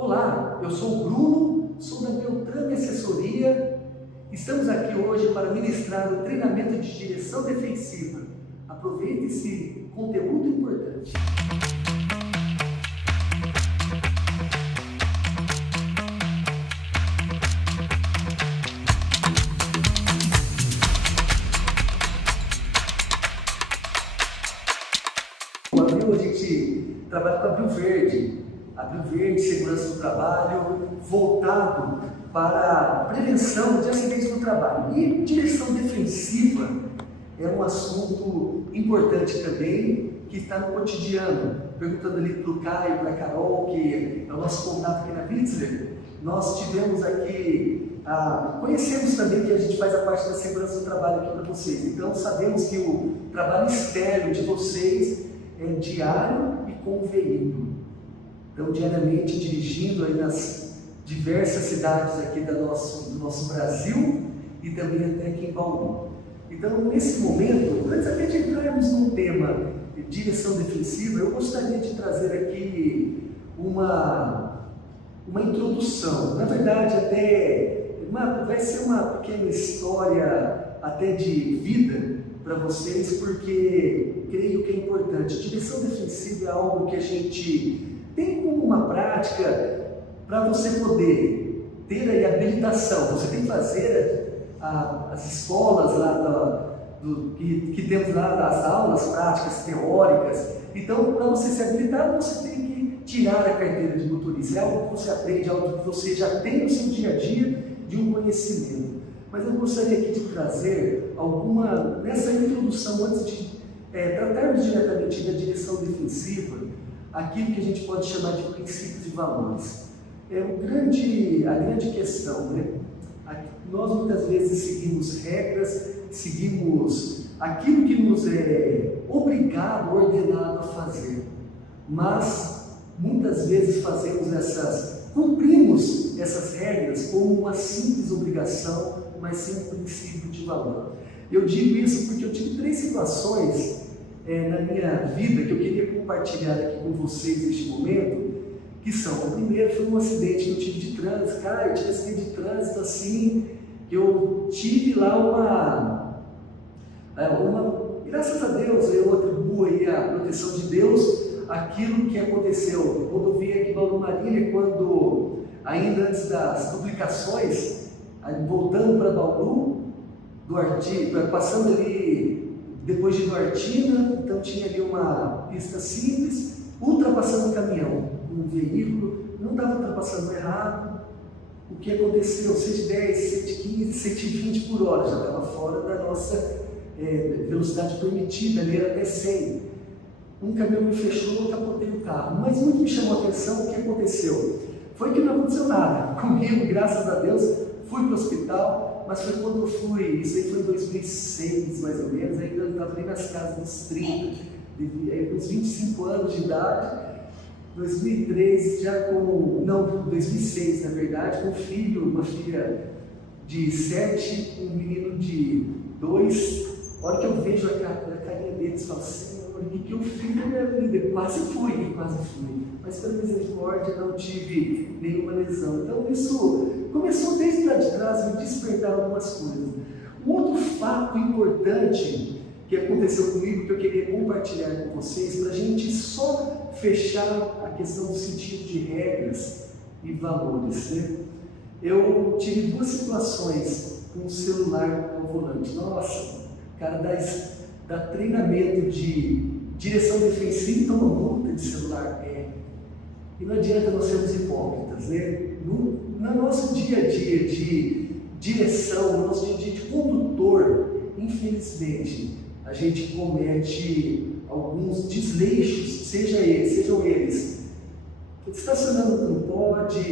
Olá, eu sou o Bruno, sou da Beltrame Assessoria. Estamos aqui hoje para ministrar o treinamento de direção defensiva. Aproveite esse conteúdo importante. A gente trabalha com Abril Verde, segurança do trabalho, voltado para a prevenção de acidentes no trabalho. E direção defensiva é um assunto importante também, que está no cotidiano. Perguntando ali para o Caio, para a Carol, que é o nosso contato aqui na Witzler, nós tivemos aqui, conhecemos também que a gente faz a parte da segurança do trabalho aqui para vocês. Então sabemos que o trabalho externo de vocês é diário e com o veículo. Então, diariamente dirigindo aí nas diversas cidades aqui do nosso Brasil e também até aqui em Bauru. Então, nesse momento, antes até de entrarmos no tema de direção defensiva, eu gostaria de trazer aqui uma introdução. Na verdade, vai ser uma pequena história até de vida para vocês, porque creio que é importante. Direção defensiva é algo que a gente tem como uma prática para você poder ter aí habilitação. Você tem que fazer as escolas lá que temos lá, as aulas práticas teóricas. Então, para você se habilitar, você tem que tirar a carteira de motorista. É algo que você aprende, algo que você já tem no seu dia a dia de um conhecimento. Mas eu gostaria aqui de trazer nessa introdução, antes de tratarmos diretamente da direção defensiva, aquilo que a gente pode chamar de princípios e valores. A grande questão, né? Nós muitas vezes seguimos regras, seguimos aquilo que nos é obrigado, ordenado a fazer, mas muitas vezes cumprimos essas regras como uma simples obrigação, mas sem um princípio de valor. Eu digo isso porque eu tive 3 situações na minha vida que eu queria compartilhar aqui com vocês neste momento, que são: o primeiro foi um acidente que eu tive de trânsito. Cara, eu tive acidente de trânsito assim, que eu tive lá graças a Deus, eu atribuo aí a proteção de Deus, aquilo que aconteceu. Quando eu vim aqui em Bauru Marília, quando ainda antes das duplicações, voltando para Bauru, passando ali depois de Duartina, então tinha ali uma pista simples, ultrapassando um caminhão, um veículo, não estava ultrapassando errado. O que aconteceu? 110, 115, 120 por hora, já estava fora da nossa velocidade permitida, ali era até 100. Um caminhão me fechou, eu capotei o carro. Mas muito me chamou a atenção o que aconteceu. Foi que não aconteceu nada comigo, graças a Deus. Fui para o hospital, mas foi quando eu fui, isso aí foi em 2006 mais ou menos, ainda eu estava ali nas casas dos 30, uns 25 anos de idade. 2003, 2006 na verdade, com um filho, uma filha de 7, um menino de 2. A hora que eu vejo a carinha deles, eu falo: Senhor, o que eu fiz na minha vida? Quase fui. Mas pela misericórdia não tive nenhuma lesão. Então isso começou desde lá de trás a me despertar algumas coisas. Um outro fato importante que aconteceu comigo, que eu queria compartilhar com vocês, para a gente só fechar a questão do sentido de regras e valores, né? Eu tive 2 situações com o celular ao volante. Nossa, cara, dá treinamento de direção defensiva e toma multa de celular. E não adianta nós sermos hipócritas, né? No nosso dia a dia de direção, no nosso dia a dia de condutor, infelizmente, a gente comete alguns desleixos, sejam eles estacionando quando pode,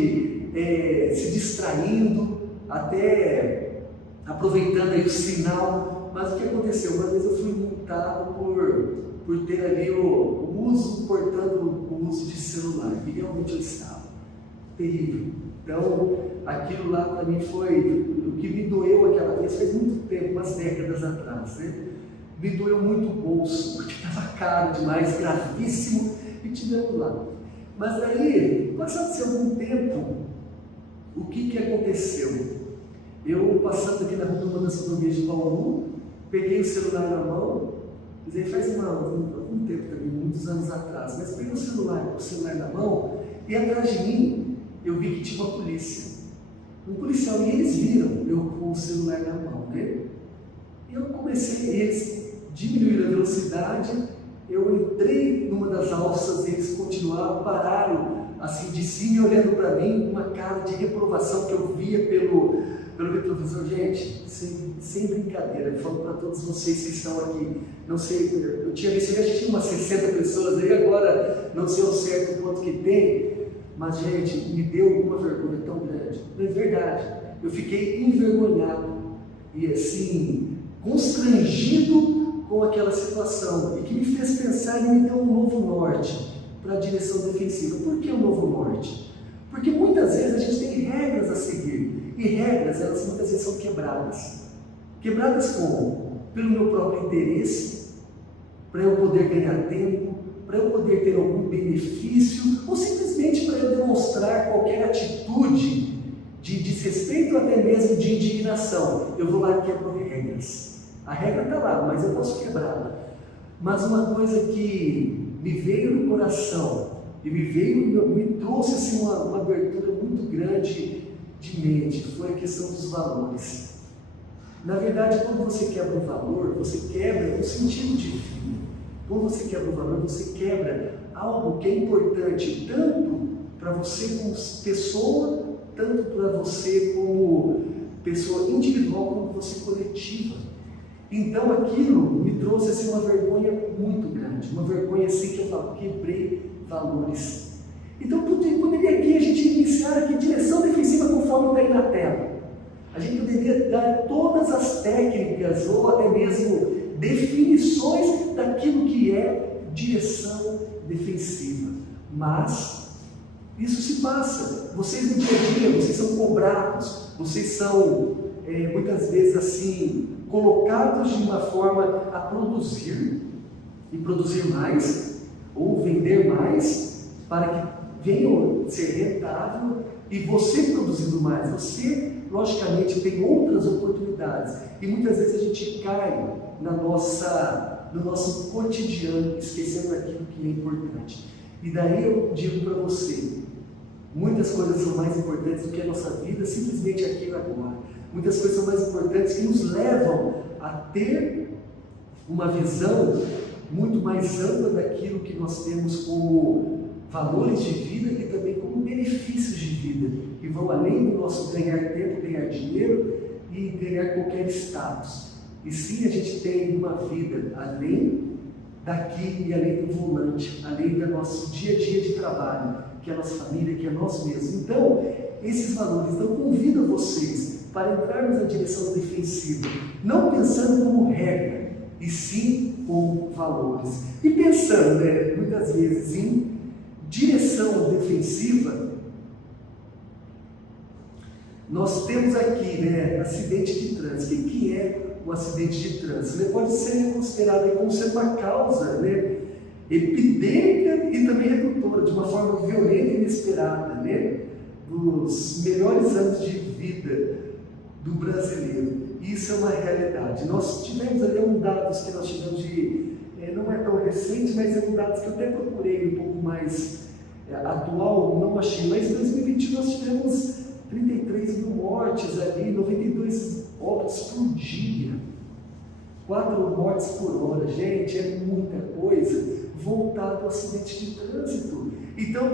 se distraindo, até aproveitando aí o sinal. Mas o que aconteceu? Uma vez eu fui multado por ter ali portando o uso de celular, e realmente eu estava terrível. Então, aquilo lá para mim foi o que me doeu aquela vez, faz muito tempo, umas décadas atrás, né? Me doeu muito o bolso, porque estava caro demais, gravíssimo, e tivemos lá. Mas daí, passado-se algum tempo, o que aconteceu? Eu, passando aqui na rua, numa das rodovias de Bauru, peguei o celular na mão, mas aí faz algum tempo também, muitos anos atrás, mas peguei o celular na mão, e atrás de mim, eu vi que tinha uma polícia. Um policial, e eles viram eu com o celular na mão, né? E eu comecei, eles diminuíram a velocidade, eu entrei numa das alças, eles continuaram, pararam assim de cima, olhando para mim com uma cara de reprovação que eu via pelo retrovisor. Gente, sem brincadeira, eu falo para todos vocês que estão aqui, não sei, eu tinha visto que a gente tinha umas 60 pessoas aí, agora não sei ao certo quanto que tem, mas gente, me deu uma vergonha tão grande. É verdade, eu fiquei envergonhado e assim, constrangido com aquela situação, e que me fez pensar e me deu um novo norte para a direção defensiva. Por que um novo norte? Porque muitas vezes a gente tem regras a seguir, e regras, elas muitas vezes são quebradas. Quebradas como? Pelo meu próprio interesse, para eu poder ganhar tempo, para eu poder ter algum benefício, ou simplesmente para eu demonstrar qualquer atitude de desrespeito, até mesmo de indignação. Eu vou lá e quebro regras. A regra está lá, mas eu posso quebrá-la. Mas uma coisa que me veio no coração e me trouxe assim, uma abertura muito grande de mente, foi a questão dos valores. Na verdade, quando você quebra um valor, você quebra o sentido de vida. Quando você quebra um valor, você quebra algo que é importante tanto para você como pessoa, tanto para você como pessoa individual, como você coletiva. Então aquilo me trouxe assim, uma vergonha muito grande, uma vergonha assim que eu falo, quebrei valores. Então poderia aqui a gente iniciar aqui direção defensiva conforme está aí na tela. A gente poderia dar todas as técnicas ou até mesmo definições daquilo que é direção defensiva. Mas isso se passa. Vocês no dia a dia, vocês são cobrados, vocês são muitas vezes assim colocados de uma forma a produzir e produzir mais ou vender mais para que venham ser rentável, e você produzindo mais, você logicamente tem outras oportunidades, e muitas vezes a gente cai no nosso cotidiano, esquecendo aquilo que é importante. E daí eu digo para você, muitas coisas são mais importantes do que a nossa vida, simplesmente aqui e agora. Muitas coisas são mais importantes que nos levam a ter uma visão muito mais ampla daquilo que nós temos como valores de vida e também como benefícios de vida, que vão além do nosso ganhar tempo, ganhar dinheiro e ganhar qualquer status. E sim, a gente tem uma vida além daqui e além do volante, além do nosso dia a dia de trabalho, que é a nossa família, que é nós mesmos. Então, esses valores, então convido vocês para entrarmos na direção defensiva, não pensando como regra, e sim como valores. E pensando, muitas vezes, em direção defensiva, nós temos aqui, acidente de trânsito. O que é o acidente de trânsito? Ele pode ser considerado como ser uma causa epidêmica e também redutora, de uma forma violenta e inesperada, dos melhores anos de vida do brasileiro. Isso é uma realidade. Nós tivemos ali dados que nós tivemos não é tão recente, mas é dados que eu até procurei um pouco mais atual, não achei, mas em 2020 nós tivemos 33 mil mortes ali, 92 óbitos por dia, 4 mortes por hora. Gente, é muita coisa voltado ao acidente de trânsito. Então,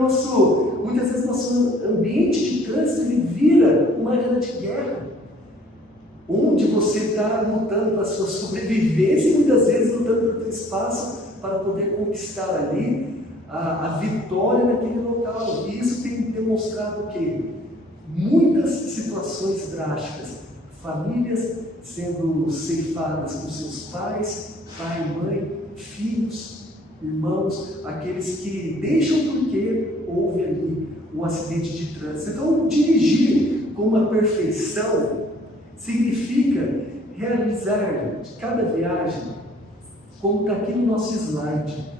muitas vezes nosso ambiente de trânsito ele vira uma arena de guerra, onde você está lutando para a sua sobrevivência e muitas vezes lutando pelo seu espaço para poder conquistar ali a vitória naquele local. E isso tem demonstrado o quê? Muitas situações drásticas, famílias sendo ceifadas com seus pais, pai, mãe, filhos, irmãos, aqueles que deixam porque houve ali um acidente de trânsito. Então, dirigir com uma perfeição significa realizar cada viagem, como está aqui no nosso slide,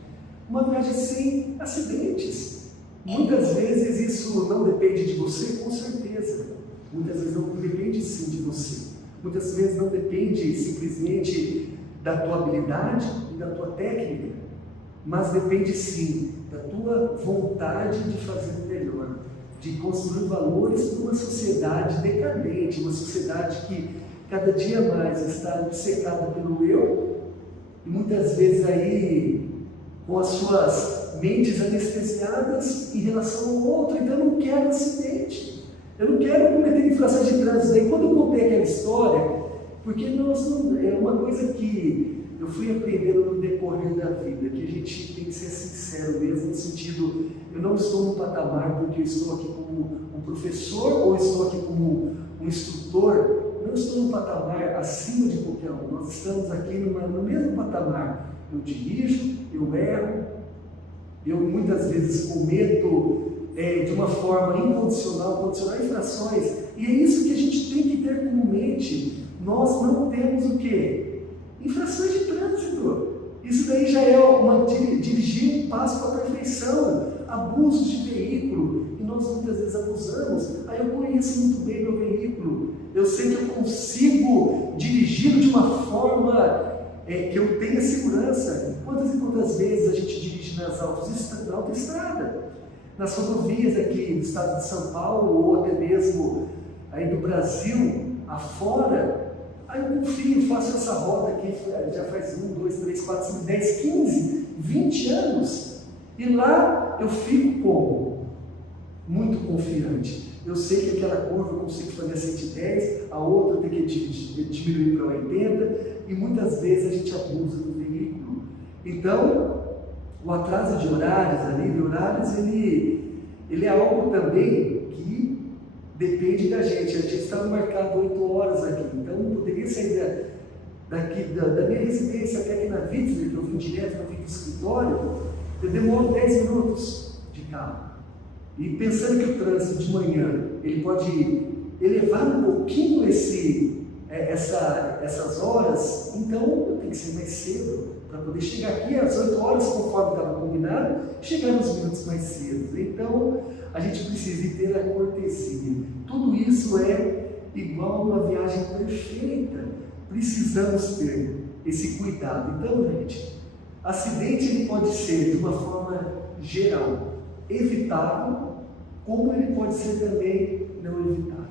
uma viagem sem acidentes. Muitas vezes isso não depende de você, com certeza. Muitas vezes não depende sim de você. Muitas vezes não depende simplesmente da tua habilidade e da tua técnica, mas depende sim da tua vontade de fazer o melhor, de construir valores para uma sociedade decadente, uma sociedade que cada dia mais está obcecada pelo eu e muitas vezes aí com as suas mentes anestesiadas em relação ao outro. Então eu não quero acidente, eu não quero cometer infrações de trânsito. Aí quando eu contei aquela história, porque é uma coisa que eu fui aprendendo no decorrer da vida, que a gente tem que ser sincero mesmo, no sentido, eu não estou no patamar porque eu estou aqui como um professor ou estou aqui como um instrutor, não estou no patamar acima de qualquer um, nós estamos aqui no mesmo patamar. Eu dirijo, eu erro, eu muitas vezes cometo de uma forma incondicional, condicionar infrações, e é isso que a gente tem que ter como mente. Nós não temos o quê? Infrações de trânsito. Isso daí já é dirigir um passo para a perfeição, abusos de veículo, e nós muitas vezes abusamos. Aí eu conheço muito bem meu veículo, eu sei que eu consigo dirigi-lo de uma forma que eu tenha segurança. Quantas e quantas vezes a gente dirige na autoestrada, nas rodovias aqui do estado de São Paulo, ou até mesmo aí do Brasil afora, aí eu confio, faço essa rota aqui já faz 1, 2, 3, 4, 5, 10, 15, 20 anos, e lá eu fico como? Muito confiante. Eu sei que aquela curva eu consigo fazer a 110, a outra eu tenho que diminuir para 80, e muitas vezes a gente abusa do veículo. Então, o atraso de horários, ele é algo também que depende da gente. A gente estava marcado 8 horas aqui, então eu poderia sair da minha residência até aqui na Vitzler, que eu vim direto para vir do escritório, eu demoro 10 minutos de carro. E pensando que o trânsito de manhã ele pode elevar um pouquinho essas horas, então eu tenho que ser mais cedo para poder chegar aqui às 8 horas, conforme estava combinado, chegar uns minutos mais cedo. Então a gente precisa ter a cortesia. Tudo isso é igual a uma viagem perfeita. Precisamos ter esse cuidado. Então, gente, acidente ele pode ser de uma forma geral evitável, como ele pode ser também não evitável.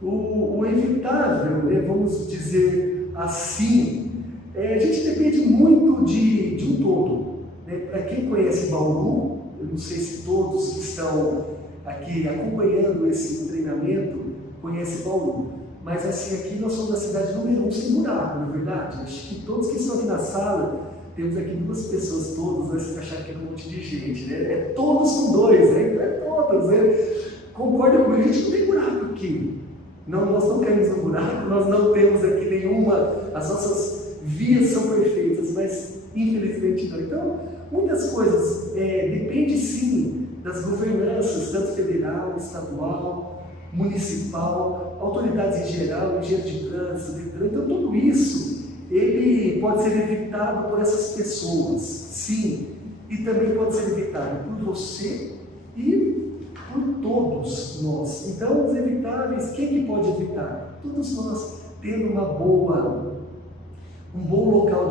O evitável, né, vamos dizer assim, a gente depende muito de um todo. Né? Para quem conhece Bauru, eu não sei se todos que estão aqui acompanhando esse treinamento conhecem Bauru, mas assim, aqui nós somos a cidade número 1 sem buraco, não é verdade? Acho que todos que estão aqui na sala, temos aqui 2 pessoas, todos, né? Vocês acharam que é um monte de gente, né? É todos com 2, né? É todos, né? Concorda comigo, a gente não tem buraco aqui. Não, nós não caímos no buraco, nós não temos aqui nenhuma, as nossas vias são perfeitas, mas infelizmente não. Então, muitas coisas, depende sim das governanças, tanto federal, estadual, municipal, autoridades em geral, engenheiro de trânsito, então tudo isso ele pode ser evitado por essas pessoas, sim, e também pode ser evitado por você e por todos nós. Então, os evitáveis, quem que pode evitar? Todos nós, tendo um bom local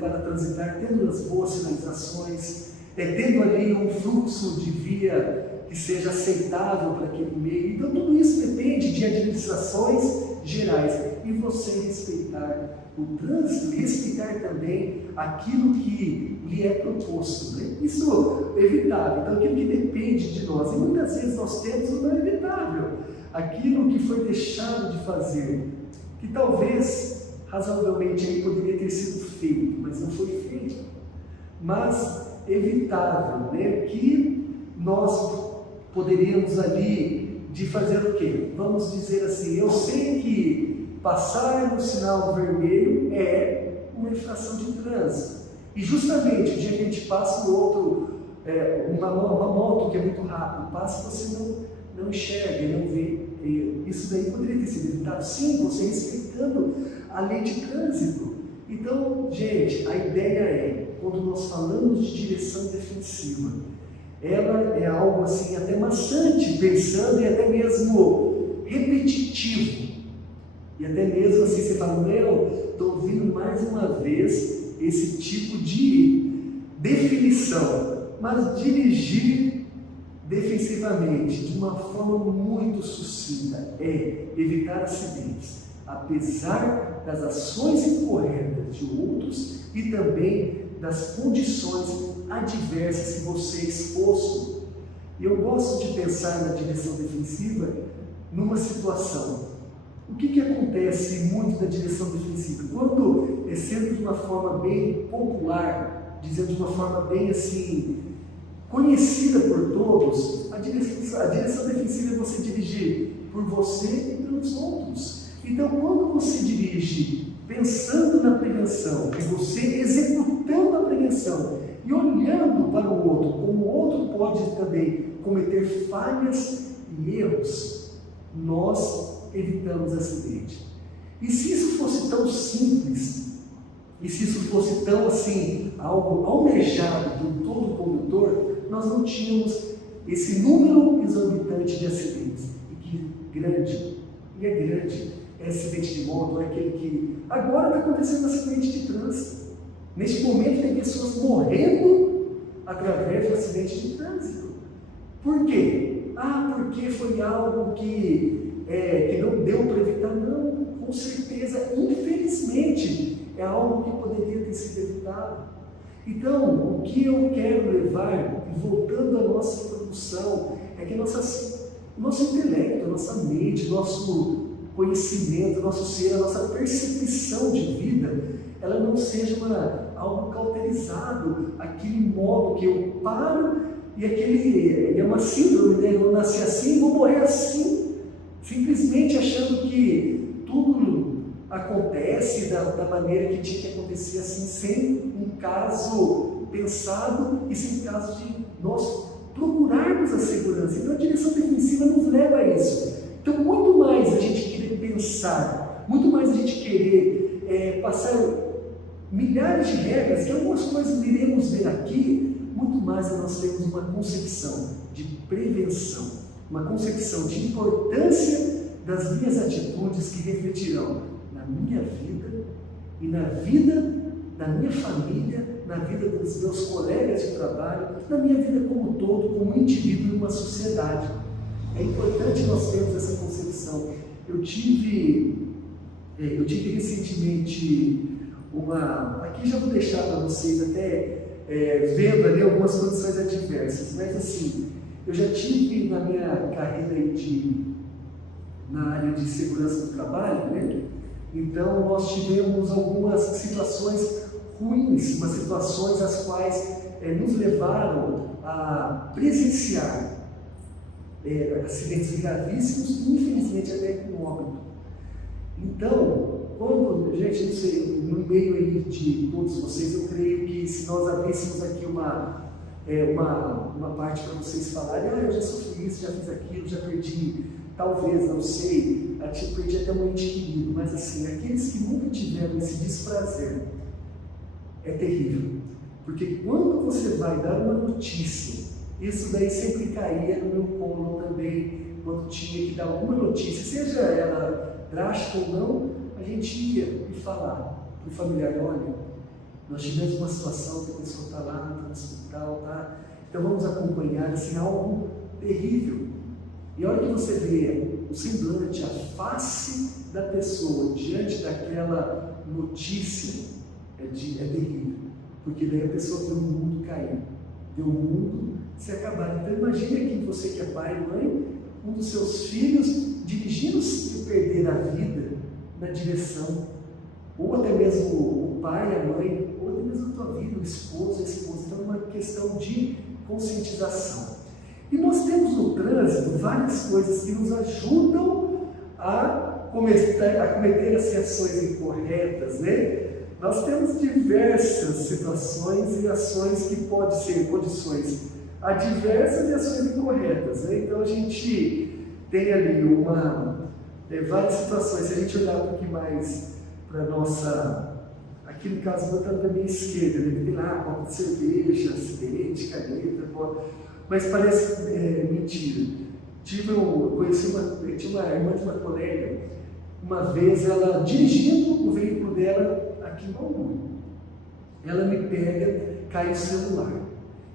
para transitar, tendo as boas sinalizações, tendo ali um fluxo de via que seja aceitável para aquele meio. Então, tudo isso depende de administrações gerais. E você respeitar o trânsito, respeitar também aquilo que lhe é proposto. Né? Isso é evitável. Então, aquilo que depende de nós. E muitas vezes nós temos o não evitável. Aquilo que foi deixado de fazer, que talvez razoavelmente aí poderia ter sido feito, mas não foi feito. Mas evitável, né? Que nós poderíamos ali de fazer o quê? Vamos dizer assim, eu sei que passar no sinal vermelho é uma infração de trânsito. E justamente o dia que a gente passa o outro, uma moto que é muito rápida, passa e você não enxerga, não vê. Isso daí poderia ter sido evitado, sim, você respeitando a lei de trânsito. Então, gente, a ideia é, quando nós falamos de direção defensiva, ela é algo assim até maçante, pensando e até mesmo repetitivo. E até mesmo assim você fala, estou ouvindo mais uma vez esse tipo de definição, mas dirigir defensivamente, de uma forma muito sucinta, é evitar acidentes, apesar das ações incorretas de outros e também das condições adversas que você é exposto. E eu gosto de pensar na direção defensiva numa situação. O que acontece muito na direção defensiva? Quando, sendo de uma forma bem popular, dizendo de uma forma bem assim, conhecida por todos, a direção defensiva é você dirigir por você e pelos outros. Então, quando você dirige pensando na prevenção, e você executando a prevenção e olhando para o outro, como o outro pode também cometer falhas e erros, nós evitamos acidente. E se isso fosse tão simples, e se isso fosse tão assim, algo almejado por todo condutor, nós não tínhamos esse número exorbitante de acidentes. E que grande, é acidente de moto, é aquele que agora está acontecendo um acidente de trânsito. Neste momento tem pessoas morrendo através de acidente de trânsito. Por quê? Porque foi algo que não deu para evitar. Não, com certeza, infelizmente, é algo que poderia ter sido evitado. Então, o que eu quero levar, voltando à nossa introdução, é que nosso intelecto, a nossa mente, nosso conhecimento, nosso ser, a nossa percepção de vida, ela não seja algo cauterizado, aquele modo que eu paro e é uma síndrome, né? Eu nasci assim, vou morrer assim, simplesmente achando que tudo acontece da maneira que tinha que acontecer, assim, sem um caso pensado e sem caso de nós procurarmos a segurança. Então a direção defensiva nos leva a isso. Então, muito mais a gente querer pensar, muito mais a gente querer passar milhares de regras, que algumas coisas iremos ver aqui, muito mais nós temos uma concepção de prevenção, uma concepção de importância das minhas atitudes que refletirão na minha vida e na vida da minha família, na vida dos meus colegas de trabalho, na minha vida como um todo, como indivíduo em uma sociedade. É importante nós termos essa concepção. Eu tive recentemente aqui já vou deixar para vocês até vendo ali algumas condições adversas, mas assim, eu já tive na minha carreira na área de segurança do trabalho, né? Então nós tivemos algumas situações ruins, umas situações as quais nos levaram a presenciar acidentes gravíssimos e infelizmente até com óbito. Então, gente, não sei, no meio aí de todos vocês, eu creio que se nós abríssemos aqui uma parte para vocês falarem, eu já sofri isso, já fiz aquilo, já perdi, talvez, não sei, perdi até um ente querido, mas assim, aqueles que nunca tiveram esse desprazer, é terrível, porque quando você vai dar uma notícia, isso daí sempre caía no meu colo também, quando tinha que dar alguma notícia, seja ela drástica ou não, a gente ia e falar para o familiar, olha, nós tivemos uma situação que a pessoa está lá, está no hospital, tá? Então vamos acompanhar, assim, algo terrível. E a hora que você vê o semblante, a face da pessoa diante daquela notícia, é terrível, porque daí a pessoa vê o mundo cair, vê o mundo se acabar. Então imagine que você que é pai e mãe, um dos seus filhos dirigindo-se a perder a vida na direção, ou até mesmo o pai, a mãe, ou até mesmo a tua vida, o esposo, a esposa. Então é uma questão de conscientização. E nós temos no trânsito várias coisas que nos ajudam a cometer as ações incorretas, né? Nós temos diversas situações e ações que podem ser condições adversas e ações incorretas, né? Então a gente tem ali várias situações. Se a gente olhar um pouquinho mais para aqui no caso, botando da minha esquerda, né? Tem lá copo de cerveja, acidente, caneta, mas parece mentira. Tinha uma irmã de uma colega, uma vez ela dirigindo o veículo dela aqui em Bauru. Ela me pega, cai o celular.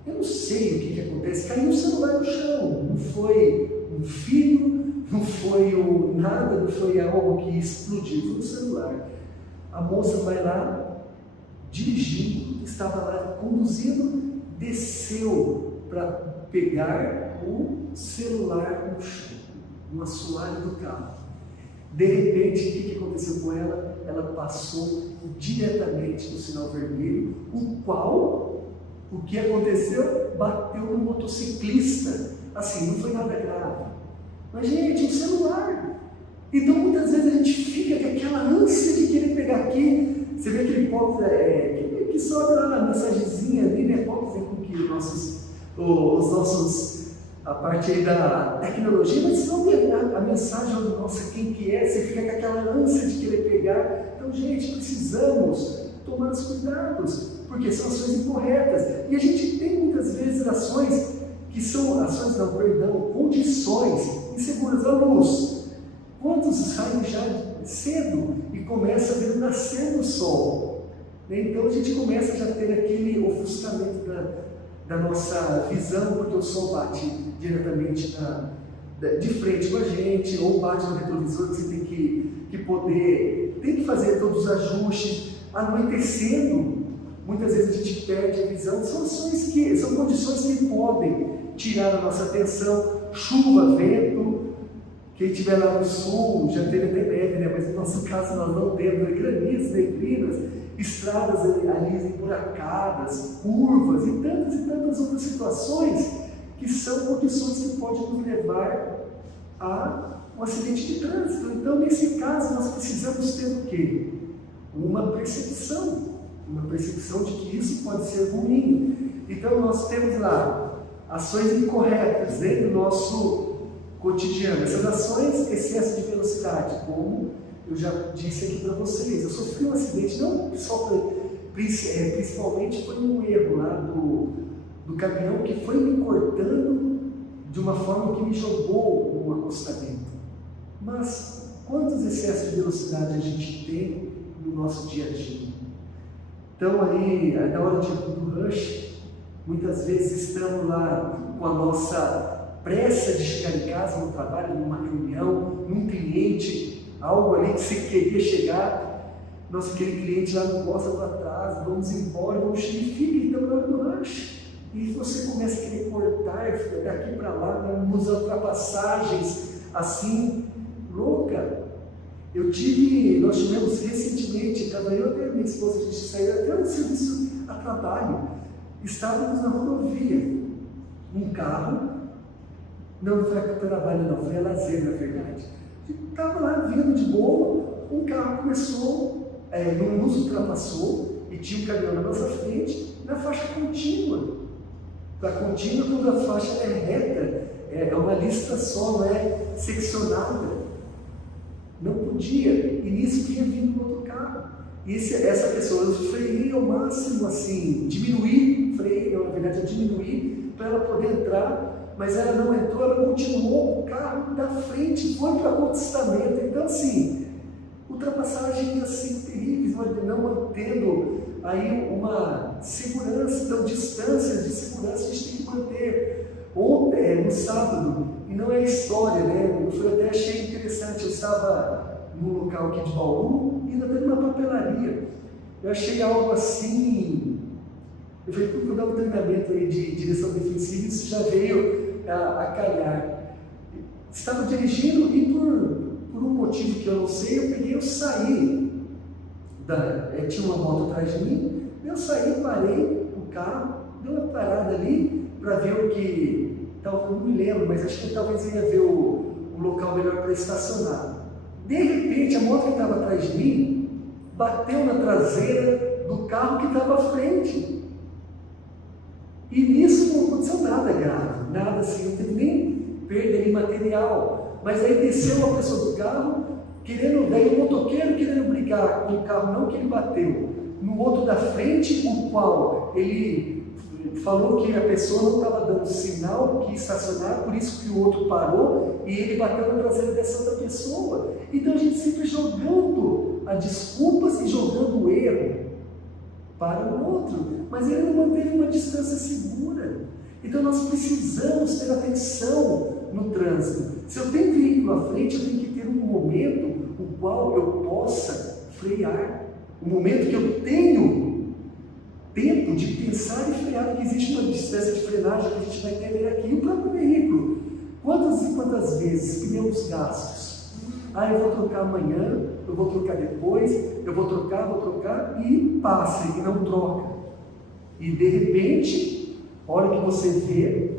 Eu não sei o que acontece, caiu o celular no chão, não foi um fio, não foi nada, não foi algo que explodiu, foi o celular. A moça vai lá, dirigindo, estava lá conduzindo, desceu para pegar o celular no chão, no assoalho do carro. De repente, o que aconteceu com ela? Ela passou diretamente no sinal vermelho, o que aconteceu? Bateu no motociclista. Assim, não foi nada grave. Mas, gente, o celular. Então, muitas vezes a gente fica com aquela ânsia de querer pegar aqui. Você vê aquele povo que sobe lá na mensagenzinha ali, né? Pode dizer com que a parte aí da tecnologia, mas se não pegar a mensagem, nossa, quem que é? Você fica com aquela ânsia de querer pegar. Então, gente, precisamos tomar os cuidados, porque são ações incorretas. E a gente tem muitas vezes condições inseguras da luz. Quantos saem já cedo e começam a ver o nascer do sol? Então a gente começa já a ter aquele ofuscamento da nossa visão, porque o sol bate diretamente de frente com a gente, ou bate no retrovisor, você tem que fazer todos os ajustes. Anoitecendo, muitas vezes a gente perde a visão. São condições que podem tirar a nossa atenção. Chuva, vento, quem estiver lá no sul já teve até neve, né? Mas no nosso caso nós não temos, granizo, neblinas, estradas ali emburacadas, curvas e tantas outras situações que são condições que podem nos levar a um acidente de trânsito. Então, nesse caso, nós precisamos ter o quê? Uma percepção de que isso pode ser ruim. Então, nós temos lá ações incorretas dentro do nosso cotidiano. Essas ações, excesso de velocidade, como eu já disse aqui para vocês. Eu sofri um acidente, não só principalmente foi um erro lá do caminhão que foi me cortando de uma forma que me jogou no acostamento. Mas quantos excessos de velocidade a gente tem no nosso dia a dia? Então aí, na hora do rush, muitas vezes estamos lá com a nossa pressa de chegar em casa, no trabalho, numa reunião, num cliente, algo ali que você queria chegar, nossa, aquele cliente lá não gosta do atraso, vamos embora, vamos chegar e fica então na hora do rush. E você começa a querer cortar daqui para lá, nas ultrapassagens, assim, louca. Nós tivemos recentemente, estava eu até minha esposa, a gente saiu até um serviço a trabalho, estávamos na rodovia, um carro, não foi a trabalho não, foi a lazer na verdade, estava lá vindo de boa, um carro começou, nos ultrapassou e tinha um caminhão na nossa frente, na faixa contínua. A contínua, quando a faixa é reta, é uma lista só, não é seccionada. Não podia, e nisso vinha vindo outro carro. E essa pessoa, eu freiei ao máximo, assim, eu diminuí para ela poder entrar, mas ela não entrou, ela continuou, o carro da frente foi para o acostamento. Então, assim, ultrapassagens assim terríveis, não mantendo aí uma segurança. Então, distâncias de segurança a gente tem que manter. Ontem, no sábado, e não é história, né? Eu até achei interessante, eu estava no local aqui de Bauru, indo até numa papelaria. Eu achei algo assim, eu falei, vou dar um treinamento aí de direção defensiva, isso já veio a calhar. Estava dirigindo e por um motivo que eu não sei, eu saí, tinha uma moto atrás de mim, eu saí, parei o carro, dei uma parada ali para ver o que, não me lembro, mas acho que talvez eu ia ver o local melhor para estacionar. De repente, a moto que estava atrás de mim bateu na traseira do carro que estava à frente. E nisso não aconteceu nada grave, nada assim, não teve nem perda de material. Mas aí desceu uma pessoa do carro, daí o motoqueiro querendo brigar com o carro, não que ele bateu, no outro da frente, o qual ele falou que a pessoa não estava dando sinal que ia estacionar, por isso que o outro parou e ele bateu na traseira dessa outra pessoa. Então a gente sempre jogando as desculpas e jogando o erro para o outro, mas ele não manteve uma distância segura. Então nós precisamos ter atenção no trânsito. Se eu tenho veículo à frente, eu tenho que ter um momento no qual eu possa frear, um momento que eu tenho tempo de pensar e frear, porque existe uma distância de frenagem que a gente vai entender aqui. E o próprio veículo, quantas e quantas vezes pneus gastos? Eu vou trocar amanhã, eu vou trocar depois, eu vou trocar e passa e não troca. E de repente, a hora que você vê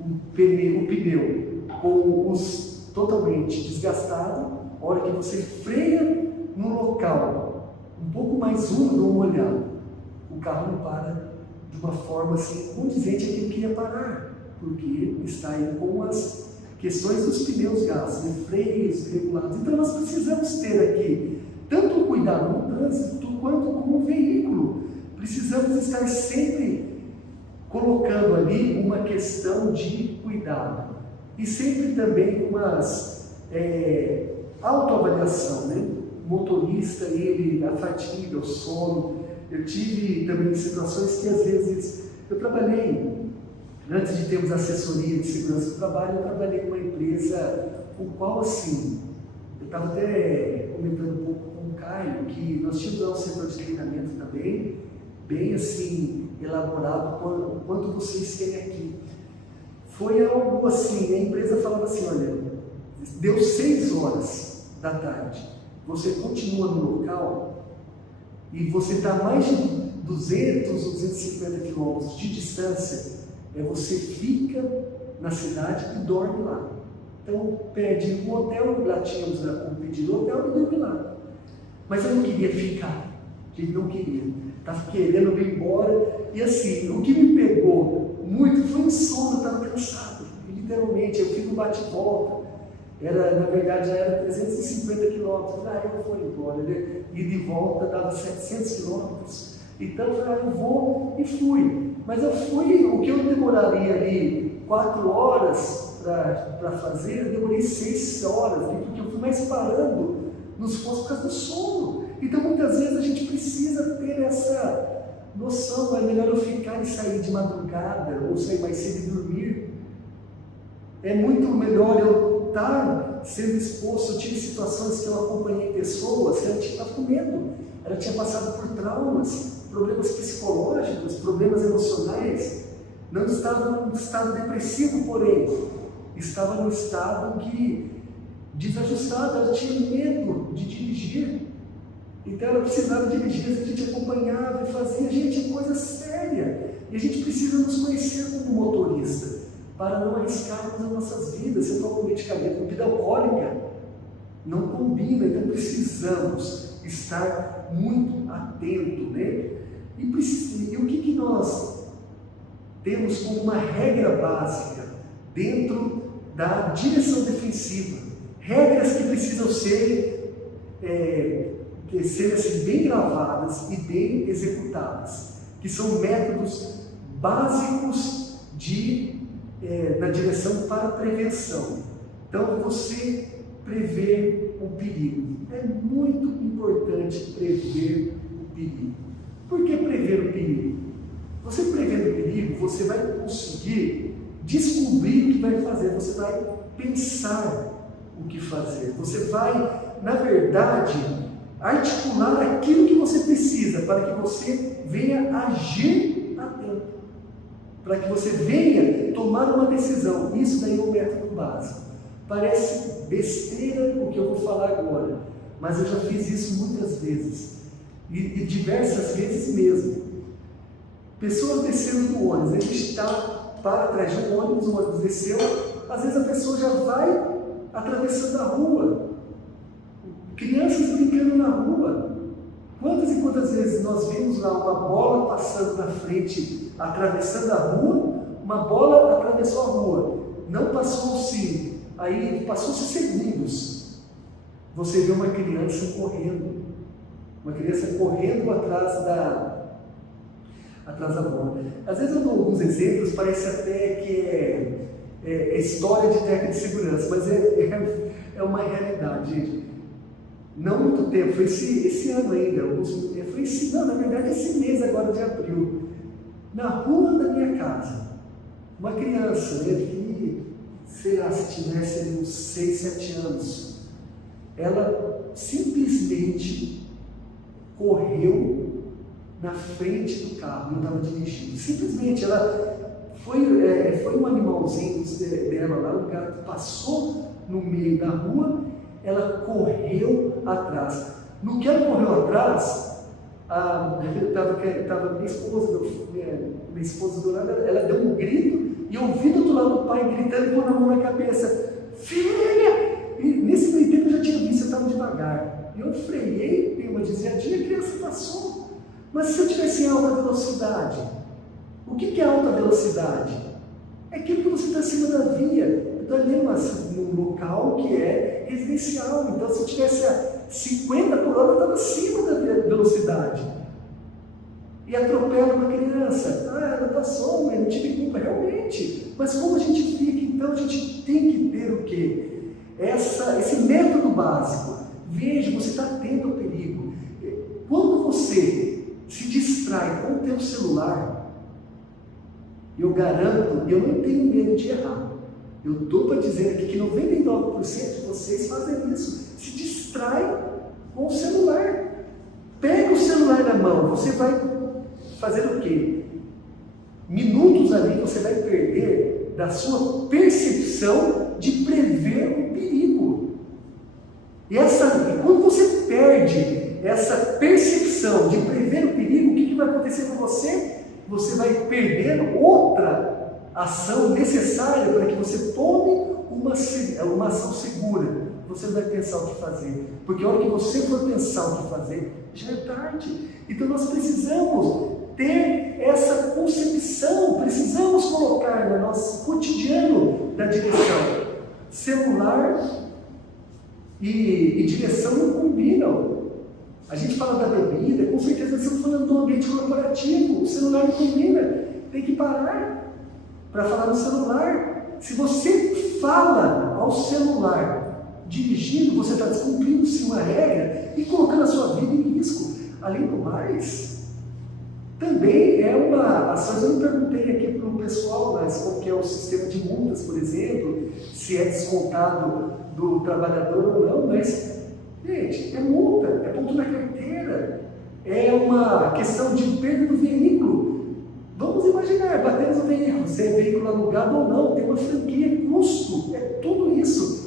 o pneu com os totalmente desgastado, a hora que você freia no local um pouco mais úmido ou molhado, o carro não para de uma forma assim condizente àquilo que ia parar, porque está indo com as questões dos pneus gastos, de freios regulados. Então nós precisamos ter aqui tanto o cuidado no trânsito quanto com o veículo. Precisamos estar sempre colocando ali uma questão de cuidado e sempre também uma autoavaliação, né? O motorista, ele, a fadiga, o sono. Eu tive também situações que às vezes eu trabalhei, antes de termos assessoria de segurança do trabalho, eu trabalhei com uma empresa com qual assim, eu estava até comentando um pouco com o Caio, que nós tínhamos lá um setor de treinamento também, bem assim, elaborado, quanto vocês têm aqui. Foi algo assim, a empresa falava assim, olha, deu 6 horas da tarde, você continua no local, e você está a mais de 200 ou 250 quilômetros de distância, você fica na cidade e dorme lá. Então, pede um hotel, lá tínhamos como pedir hotel e dorme lá. Mas eu não queria ficar, a gente não queria, estava querendo vir embora. E assim, o que me pegou muito foi o sono, eu estava cansado, literalmente, eu fico bate-volta. Na verdade, já era 350 quilômetros. Eu vou embora, né? E de volta dava 700 quilômetros. Então, eu vou e fui. Mas eu fui, o que eu demoraria ali 4 horas para fazer, eu demorei 6 horas, porque eu fui mais parando nos postos por causa do sono. Então, muitas vezes a gente precisa ter essa noção, é melhor eu ficar e sair de madrugada, ou sair mais cedo e dormir. É muito melhor eu estar sendo exposto. Eu tive situações que eu acompanhei pessoas que ela estava com medo, ela tinha passado por traumas, problemas psicológicos, problemas emocionais, não estava no estado depressivo, porém, estava no estado desajustado, ela tinha medo de dirigir, então ela precisava dirigir, a gente acompanhava e fazia, gente, é coisa séria, e a gente precisa nos conhecer como motorista, para não arriscarmos as nossas vidas. Você toma um medicamento, bebida alcoólica, não combina, então precisamos estar muito atento, né? E o que nós temos como uma regra básica dentro da direção defensiva? Regras que precisam ser assim, bem gravadas e bem executadas, que são métodos básicos na direção para a prevenção. Então, você prever o perigo. É muito importante prever o perigo. Por que prever o perigo? Você prevendo o perigo, você vai conseguir descobrir o que vai fazer, você vai pensar o que fazer, você vai, na verdade, articular aquilo que você precisa para que você venha agir a tempo, para que você venha tomar uma decisão. Isso daí é o método básico. Parece besteira o que eu vou falar agora, mas eu já fiz isso muitas vezes, e diversas vezes mesmo. Pessoas descendo do ônibus, a gente está para atrás de um ônibus, o ônibus desceu, às vezes a pessoa já vai atravessando a rua, crianças brincando na rua. Quantas e quantas vezes nós vimos lá uma bola passando na frente, atravessando a rua, uma bola atravessou a rua, não passou-se, aí passou-se segundos, você vê uma criança correndo atrás atrás da bola. Às vezes eu dou alguns exemplos, parece até que é história de técnica de segurança, mas é uma realidade, gente. Não muito tempo, foi esse ano ainda, na verdade esse mês agora de abril, na rua da minha casa, uma criança, né, que, sei lá, se tivesse ali uns 6, 7 anos, ela simplesmente correu na frente do carro, eu estava dirigindo. Simplesmente, ela foi um animalzinho dela lá, o gato passou no meio da rua, ela correu atrás. No que ela correu atrás, estava minha esposa do lado, ela deu um grito, e eu ouvi do outro lado o pai gritando, pondo a mão na cabeça, filha! E nesse meio tempo eu já tinha visto, eu estava devagar. Eu freiei, dei uma desviadinha, a criança passou. Mas se eu tivesse em alta velocidade, o que é alta velocidade? É aquilo que você está acima da via. Eu estou ali num local que é residencial. Então, se eu tivesse a 50 por hora, eu estava acima da velocidade. E atropela uma criança. Ah, ela passou, mas não tive culpa, realmente. Mas como a gente fica, então a gente tem que ter o quê? Esse método básico. Veja, você está atento ao perigo. Quando você se distrai com o teu celular, eu garanto, eu não tenho medo de errar. Eu estou para dizer aqui que 99% de vocês fazem isso. Se distrai com o celular. Pega o celular na mão, você vai fazer o quê? Minutos ali você vai perder da sua percepção de prever o perigo. E quando você perde essa percepção de prever o perigo, o que vai acontecer com você? Você vai perder outra ação necessária para que você tome uma ação segura. Você vai pensar o que fazer, porque a hora que você for pensar o que fazer, já é tarde. Então nós precisamos ter essa concepção, precisamos colocar no nosso cotidiano da direção. Celular e direção não combinam. A gente fala da bebida, com certeza nós estamos falando do ambiente corporativo. O celular não combina, tem que parar para falar no celular. Se você fala ao celular dirigindo, você está descumprindo-se uma regra e colocando a sua vida em risco. Além do mais, também é uma ação. Eu não perguntei aqui para o pessoal, mas qual que é o sistema de multas, por exemplo, se é descontado do trabalhador ou não, mas, gente, é multa, é ponto na carteira, é uma questão de perda do veículo. Vamos imaginar, batemos o veículo, se é veículo alugado ou não, tem uma franquia, custo, é tudo isso.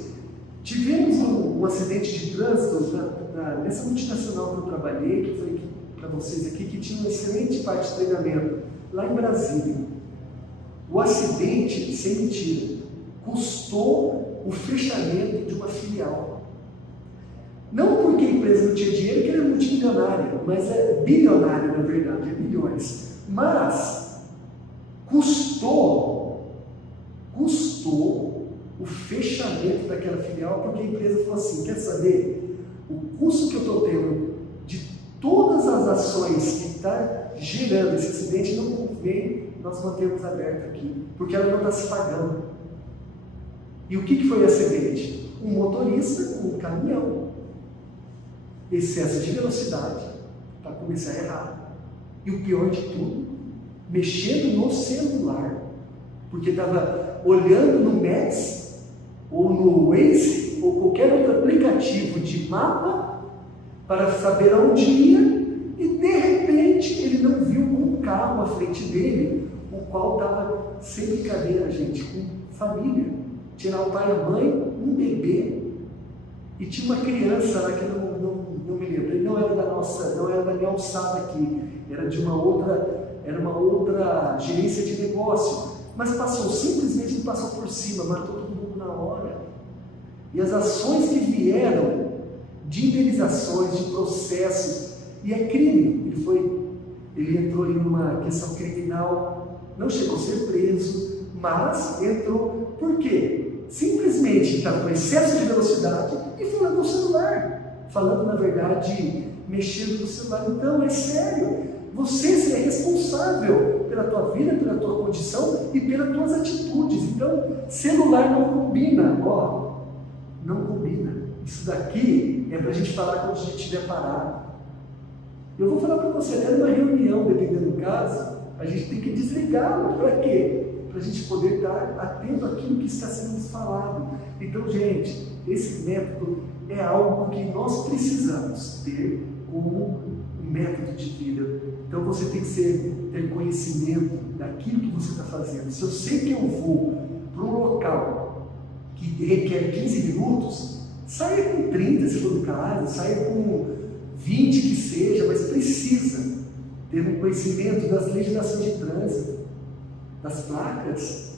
Tivemos um acidente de trânsito nessa multinacional que eu trabalhei, que foi para vocês aqui, que tinha uma excelente parte de treinamento, lá em Brasília. O acidente, sem mentira, custou o fechamento de uma filial. Não porque a empresa não tinha dinheiro, que era multimilionária, mas é bilionária, na verdade, é bilhões. Mas custou o fechamento daquela filial, porque a empresa falou assim, quer saber? O custo que eu estou tendo de todas as ações que está gerando esse acidente não convém nós mantermos aberto aqui, porque ela não está se pagando. E o que foi o acidente? Um motorista com um caminhão, excesso de velocidade, para começar errado. E o pior de tudo, mexendo no celular, porque estava olhando no Maps, ou no Waze, ou qualquer outro aplicativo de mapa, para saber aonde ia, e de repente ele não viu um carro à frente dele, o qual estava sem brincadeira, gente, com família. Tinha o pai, a mãe, um bebê, e tinha uma criança lá que não me lembro, ele não era da minha alçada aqui, era uma outra gerência de negócio, mas simplesmente passou por cima, matou todo mundo na hora. E as ações que vieram de indenizações, de processos, e é crime. Ele entrou em uma questão criminal, não chegou a ser preso, mas entrou. Por quê? Simplesmente estava com excesso de velocidade e falando no celular, falando na verdade, mexendo no celular. Então é sério, Você é responsável pela tua vida, pela tua condição e pelas tuas atitudes. Então, celular não combina, ó, não combina. Isso daqui é para a gente falar quando a gente estiver parado. Eu vou falar para você, até numa reunião, dependendo do caso, a gente tem que desligá-lo. Para quê? Para a gente poder estar atento àquilo que está sendo falado. Então, gente, esse método é algo que nós precisamos ter como um método de vida. Então, você tem que ter conhecimento daquilo que você está fazendo. Se eu sei que eu vou para um local que requer 15 minutos, saia com 30 se for do caso, saia com 20 que seja, mas precisa ter um conhecimento das legislações de trânsito, das placas,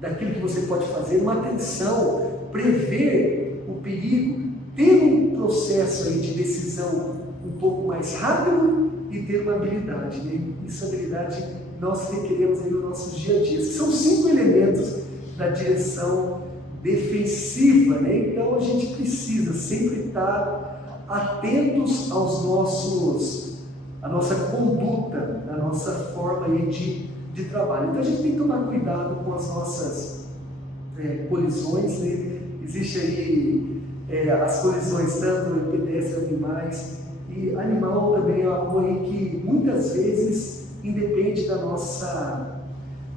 daquilo que você pode fazer, uma atenção, prever o perigo, ter um processo aí de decisão um pouco mais rápido e ter uma habilidade, né? Essa habilidade nós requeremos aí no nosso dia a dia. São 5 elementos da direção defensiva, né? Então a gente precisa sempre estar atentos à nossa conduta, à nossa forma aí de trabalho. Então a gente tem que tomar cuidado com as nossas colisões, né? Existe aí as colisões tanto em pedestres, animais, e animal também é algo aí que muitas vezes independe da nossa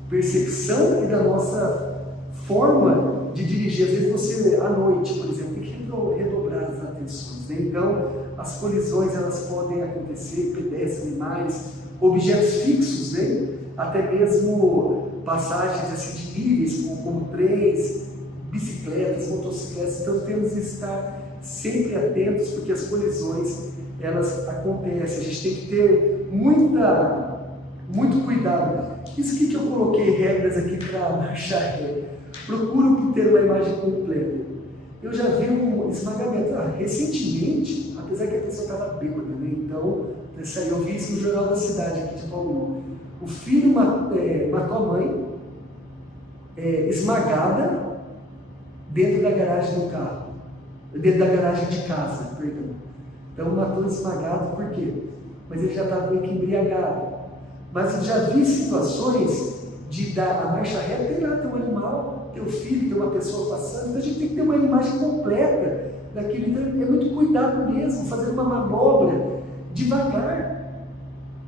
percepção e da nossa forma de dirigir. Às vezes você, à noite, por exemplo, tem que redobrar as atenções, né? Então, as colisões elas podem acontecer, pedestres, animais, objetos fixos, né? Até mesmo passagens assim, de níveis, como trens, bicicletas, motocicletas. Então, temos que estar sempre atentos, porque as colisões elas acontecem. A gente tem que ter muito cuidado. Isso que eu coloquei regras aqui para marchar ré. Procuro ter uma imagem completa. Eu já vi um esmagamento. Recentemente, apesar que a pessoa estava bêbada, né? Então, eu vi isso no Jornal da Cidade, aqui de Paulo. O filho matou a mãe, esmagada, dentro da garagem do carro. Dentro da garagem de casa, perdão. Então, matou esmagado, por quê? Mas ele já estava meio que embriagado. Mas eu já vi situações de dar a marcha reta, tem um animal, tem um filho, tem uma pessoa passando, então a gente tem que ter uma imagem completa daquilo. Então, é muito cuidado mesmo, fazer uma manobra devagar.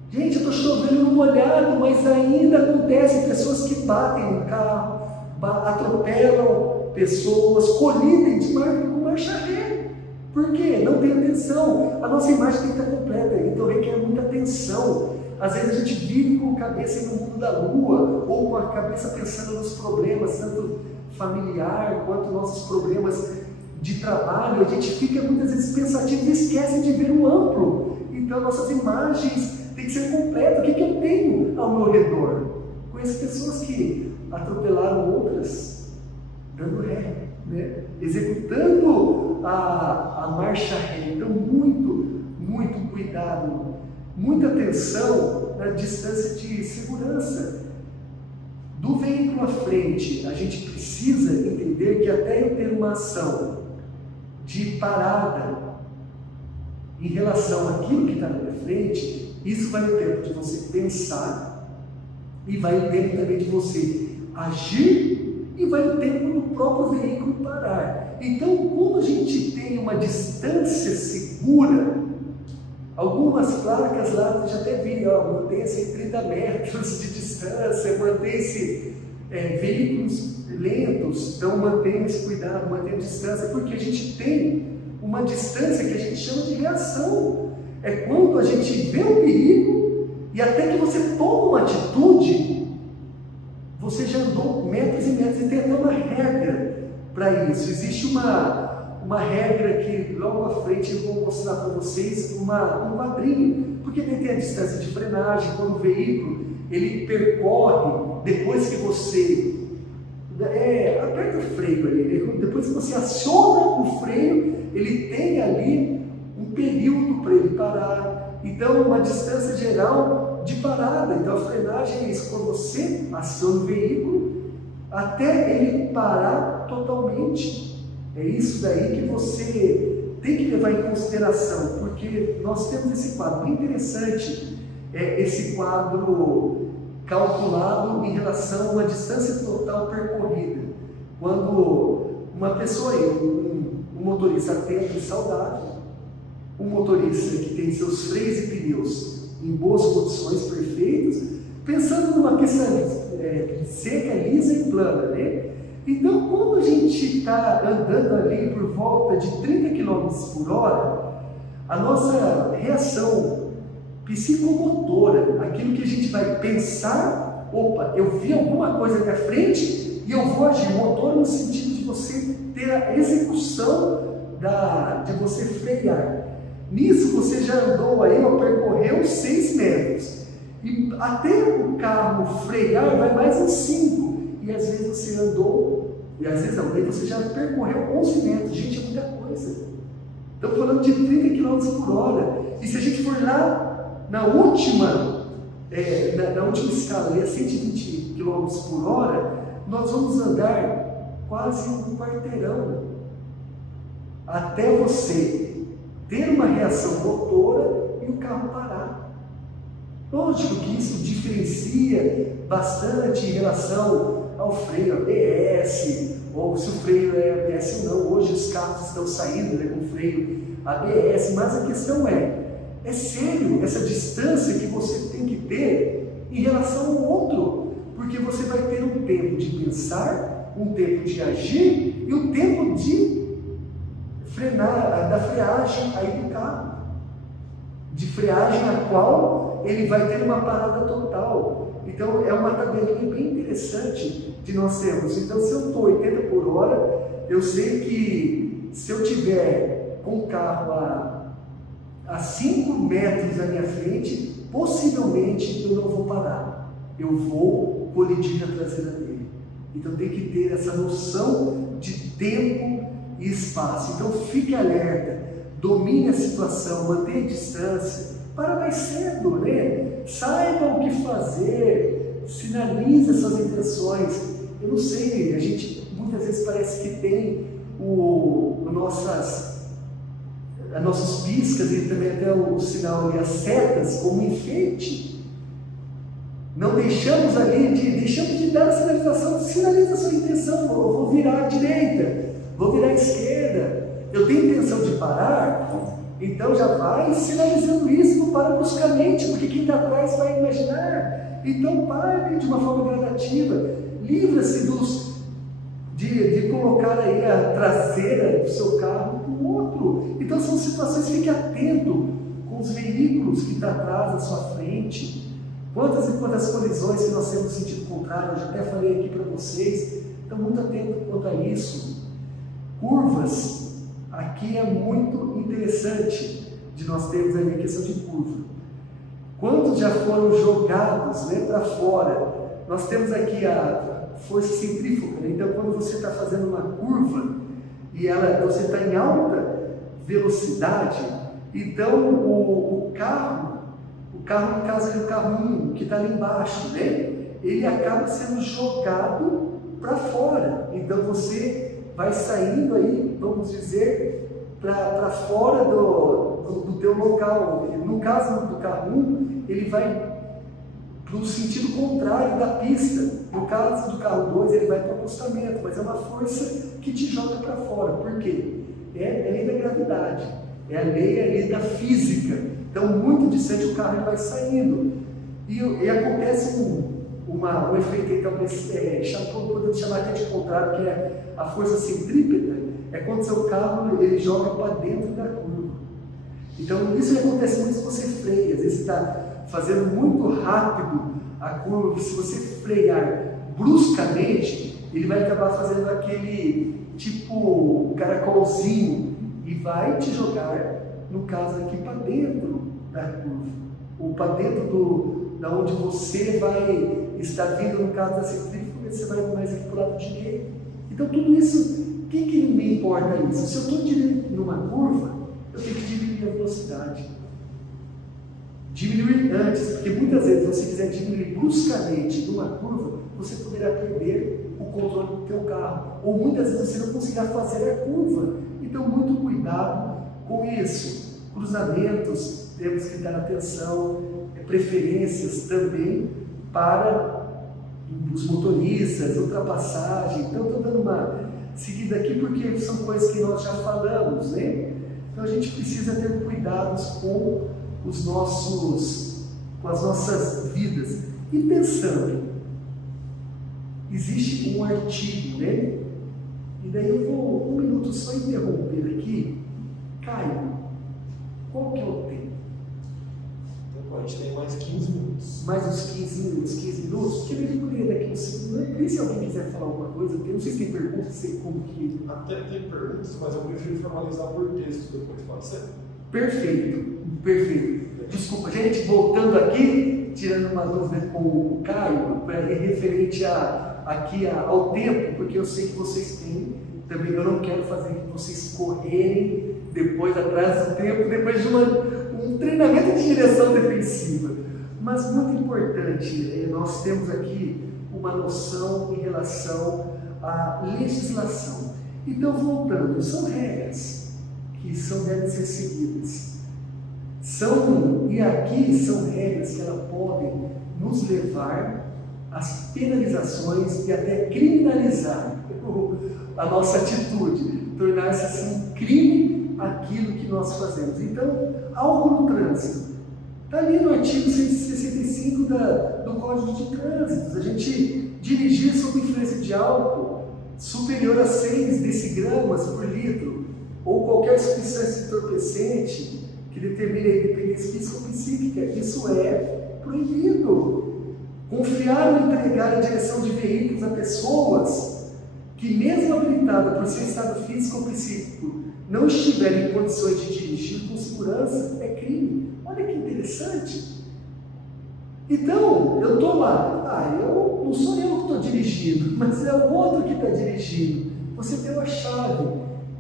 Gente, eu estou chovendo no molhado, mas ainda acontece pessoas que batem no carro, atropelam pessoas, colidem com marcha ré. Por quê? Não tem atenção. A nossa imagem tem que estar completa, então requer muita atenção. Às vezes a gente vive com a cabeça no mundo da lua, ou com a cabeça pensando nos problemas, tanto familiar quanto nossos problemas de trabalho. A gente fica muitas vezes pensativo e esquece de ver o amplo. Então nossas imagens têm que ser completas. O que eu tenho ao meu redor? Conheço pessoas que atropelaram outras dando ré, né? Executando a marcha ré. Então muito cuidado, muita atenção na distância de segurança. Do veículo à frente, a gente precisa entender que até eu ter uma ação de parada em relação àquilo que está na minha frente, isso vai o tempo de você pensar e vai o tempo também de você agir e vai o tempo do próprio veículo parar. Então, como a gente tem uma distância segura, algumas placas lá, já até vi, mantém-se em 30 metros de distância, mantém-se veículos lentos, então mantenha esse cuidado, mantenha a distância, porque a gente tem uma distância que a gente chama de reação. É quando a gente vê o perigo e até que você toma uma atitude, você já andou metros e metros, e tem até uma regra para isso. Existe uma regra que logo à frente eu vou mostrar para vocês, um quadrinho, porque tem a distância de frenagem, quando o veículo ele percorre, depois que você aperta o freio ali, depois que você aciona o freio, ele tem ali um período para ele parar. Então, uma distância geral de parada. Então, a frenagem é isso, quando você aciona o veículo até ele parar totalmente. É isso daí que você tem que levar em consideração, porque nós temos esse quadro bem interessante esse quadro calculado em relação à distância total percorrida. Quando uma pessoa, um motorista atento e saudável, um motorista que tem seus freios e pneus em boas condições, perfeitas, pensando numa pista seca, lisa e plana, né? Então, quando a gente está andando ali por volta de 30 km por hora, a nossa reação psicomotora, aquilo que a gente vai pensar, opa, eu vi alguma coisa na minha frente e eu vou agir. Motor no sentido de você ter a execução de você frear. Nisso você já andou aí, ou percorreu 6 metros. E até o carro frear vai mais uns 5. E às vezes você andou, e às vezes não, daí você já percorreu 11 metros. Gente, é muita coisa. Estamos falando de 30 km por hora. E se a gente for lá na última escala, ali, a 120 km por hora, nós vamos andar quase um quarteirão até você ter uma reação motora e o carro parar. Lógico que isso diferencia bastante em relação ao freio ABS, ou se o freio é ABS ou não. Hoje os carros estão saindo com freio ABS, mas a questão é sério essa distância que você tem que ter em relação ao outro, porque você vai ter um tempo de pensar, um tempo de agir e um tempo de frenar, da freagem aí do carro, de freagem a qual ele vai ter uma parada total. Então é uma tabelinha bem interessante de nós termos. Então, se eu estou 80 por hora, eu sei que se eu tiver com o carro a 5 metros à minha frente, possivelmente eu não vou parar, eu vou colidir na traseira dele. Então tem que ter essa noção de tempo e espaço. Então fique alerta, domine a situação, mantenha a distância, para mais cedo, né? Saiba o que fazer, sinalize as suas intenções. Eu não sei, a gente muitas vezes parece que tem as nossas piscas e também até o sinal ali, as setas, como enfeite. Não deixamos de dar a sinalização. Sinaliza a sua intenção. Eu vou virar à direita, vou virar à esquerda, eu tenho intenção de parar, então já vai sinalizando isso, não para bruscamente, porque quem está atrás vai imaginar. Então pare de uma forma gradativa, livra-se de colocar aí a traseira do seu carro no outro. Então são situações, fique atento com os veículos que estão atrás da sua frente. Quantas e quantas colisões que nós temos no sentido contrário, eu já até falei aqui para vocês. Então muito atento quanto a isso. Curvas, aqui é muito interessante de nós termos aí a questão de curva. Quantos já foram jogados para fora? Nós temos aqui a força centrífuga, né? Então quando você está fazendo uma curva e você está em alta velocidade, então o carro, no caso é o carro 1, que está ali embaixo, né? Ele acaba sendo jogado para fora. Então você vai saindo aí, vamos dizer, para fora do teu local. No caso do carro 1, ele vai para o sentido contrário da pista. No caso do carro 2, ele vai para o acostamento, mas é uma força que te joga para fora. Por quê? É a lei da gravidade, é a lei da física. Então, muito distante o carro ele vai saindo. E acontece um efeito, então, podemos chamar até de contrário, que é a força centrípeta. É quando seu carro ele joga para dentro da curva. Então, isso acontece muito se você freia. Às vezes você está fazendo muito rápido a curva, se você frear bruscamente, ele vai acabar fazendo aquele tipo caracolzinho e vai te jogar, no caso aqui, para dentro da curva, ou para dentro da onde você vai estar vindo, no caso da centrífuga, você vai mais aqui para o lado direito. Então tudo isso, o que me importa isso? Se eu estou diminuindo numa curva, eu tenho que diminuir a velocidade. Diminuir antes, porque muitas vezes, se você quiser diminuir bruscamente numa curva, você poderá perder o controle do teu carro. Ou muitas vezes você não conseguirá fazer a curva. Então, muito cuidado com isso. cruzamentos, temos que dar atenção, preferências também para os motoristas, ultrapassagem. Então, estou dando uma seguida aqui porque são coisas que nós já falamos, né? Então, a gente precisa ter cuidados com com as nossas vidas. E pensando, existe um artigo, né? E daí eu vou um minuto só interromper aqui. Caio, qual que é o tempo? Então, a gente tem mais 15 minutos. Mais uns 15 minutos? Porque ele poderia daqui uns 5 minutos. E se alguém quiser falar alguma coisa, eu não sei se tem perguntas, sei como que... Até tem perguntas, mas eu prefiro formalizar por texto depois, pode ser? Perfeito. Desculpa, gente, voltando aqui, tirando uma dúvida com o Caio, referente ao tempo, porque eu sei que vocês têm, também eu não quero fazer que vocês correrem depois atrás do tempo, depois de um treinamento de direção defensiva. Mas muito importante, nós temos aqui uma noção em relação à legislação. Então, voltando, são regras que devem ser seguidas. E aqui são regras que elas podem nos levar às penalizações e até criminalizar a nossa atitude, tornar-se assim crime aquilo que nós fazemos. Então, algo no trânsito. Está ali no artigo 165 do Código de Trânsito. A gente dirigir sob influência de álcool superior a 6 decigramas por litro, ou qualquer substância entorpecente que determine a independência física ou psíquica, isso é proibido. Confiar ou entregar a direção de veículos a pessoas que, mesmo habilitadas por seu estado físico ou psíquico, não estiverem em condições de dirigir com segurança, é crime. Olha que interessante. Então, eu estou lá, não sou eu que estou dirigindo, mas é o outro que está dirigindo. Você deu a chave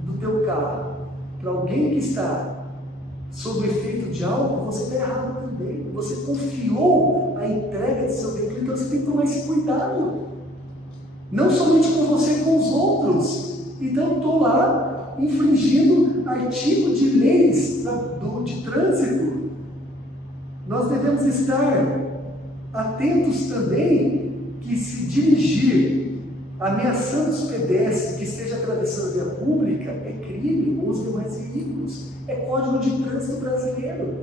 do teu carro para alguém que está sob o efeito de álcool, você está errado também. Você confiou a entrega do seu veículo, então você tem que tomar esse cuidado. Não somente com você, com os outros. Então, estou lá infringindo artigo de leis de trânsito. Nós devemos estar atentos também que, se dirigir ameaçando os pedestres que esteja atravessando a via pública, é crime, ou os demais veículos. É Código de Trânsito brasileiro.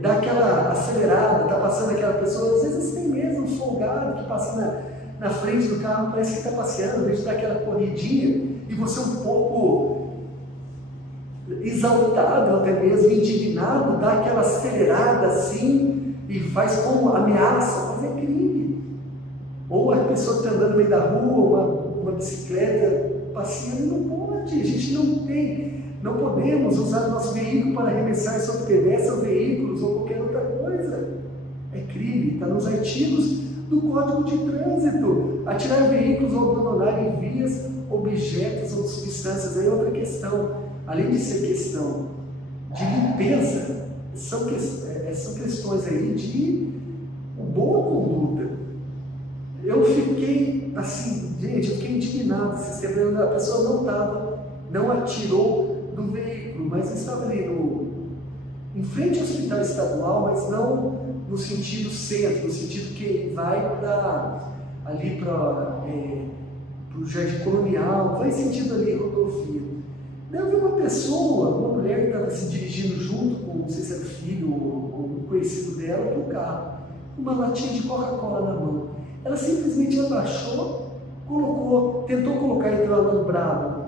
Dá aquela acelerada, está passando aquela pessoa, às vezes tem mesmo um folgado que passa na frente do carro, parece que está passeando, ao invés de dar aquela corridinha, e você um pouco exaltado, até mesmo indignado, dá aquela acelerada assim, e faz como ameaça, mas é crime. Ou a pessoa que está andando no meio da rua, uma bicicleta passeando, não pode, a gente não podemos usar o nosso veículo para arremessar sobre pedestres ou veículos ou qualquer outra coisa. É crime, está nos artigos do Código de Trânsito. Atirar veículos ou abandonar em vias, objetos ou substâncias. Aí é outra questão. Além de ser questão de limpeza, são questões aí de boa conduta. Eu fiquei assim, gente, eu fiquei indignado. A pessoa não atirou do veículo, mas estava ali em frente ao hospital estadual, mas não no sentido centro, no sentido que vai ali para o Jardim Colonial, vai sentido ali rodovia. Eu vi uma pessoa, uma mulher que estava se dirigindo junto com, não sei se era filho ou um conhecido dela, para o carro, uma latinha de Coca-Cola na mão. Ela simplesmente abaixou, tentou colocar entre o alambrado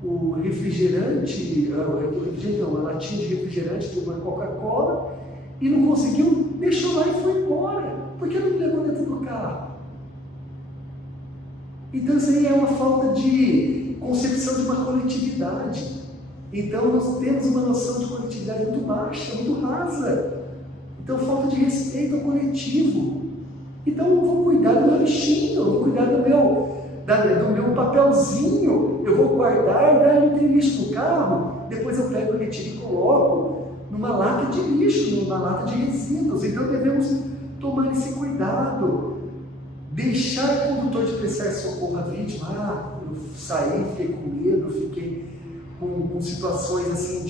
o refrigerante, a latinha de refrigerante de uma Coca-Cola, e não conseguiu, deixou lá e foi embora. Por que não me levou dentro do carro? Então isso aí é uma falta de concepção de uma coletividade. Então nós temos uma noção de coletividade muito baixa, muito rasa. Então falta de respeito ao coletivo. Então eu vou cuidar do meu lixinho, eu vou cuidar do meu papelzinho, eu vou guardar, não tem lixo no carro, depois eu pego o retiro e coloco numa lata de lixo, numa lata de resíduos. Então devemos tomar esse cuidado. Deixar o condutor de prestar socorro à vítima. Eu saí, fiquei com medo, fiquei com situações assim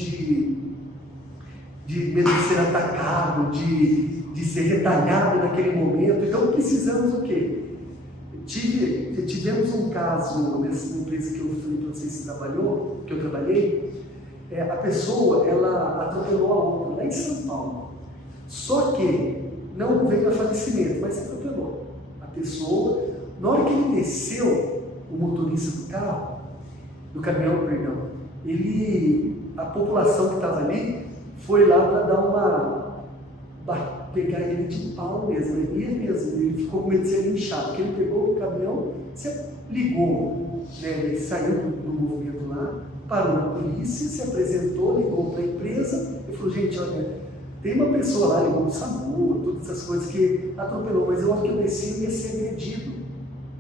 de medo de ser atacado, de ser retalhado naquele momento. Então precisamos o quê? Tivemos um caso nessa empresa que eu falei para vocês que eu trabalhei, a pessoa, ela atropelou a outra lá em São Paulo. Só que não veio a falecimento, mas atropelou. A pessoa, na hora que ele desceu, o motorista do caminhão, a população que estava ali foi lá para pegar ele de pau mesmo, ele ficou com medo de ser linchado, porque ele pegou o caminhão, ligou, né, ele saiu do movimento lá, parou na polícia, se apresentou, ligou para a empresa e falou: gente, olha, tem uma pessoa lá, ligou no SAMU, todas essas coisas que atropelou, mas eu acho que eu desci e ia ser agredido.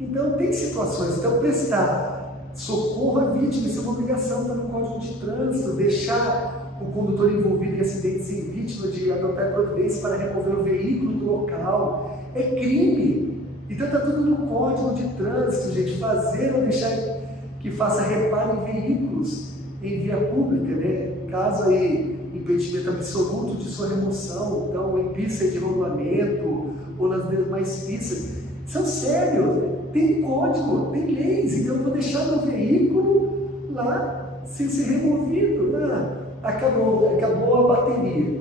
Então tem situações, então prestar socorro à vítima, isso é uma obrigação, está no Código de Trânsito, deixar o condutor envolvido em acidente sem vítima de adotar providência para remover o veículo do local, é crime. Então está tudo no Código de Trânsito, gente, fazer ou deixar que faça reparo em veículos em via pública, né? Caso aí impedimento absoluto de sua remoção, então em pista de rolamento ou nas demais pistas, são sérios, tem código, tem leis, então eu vou deixar meu veículo lá sem ser removido, acabou a bateria.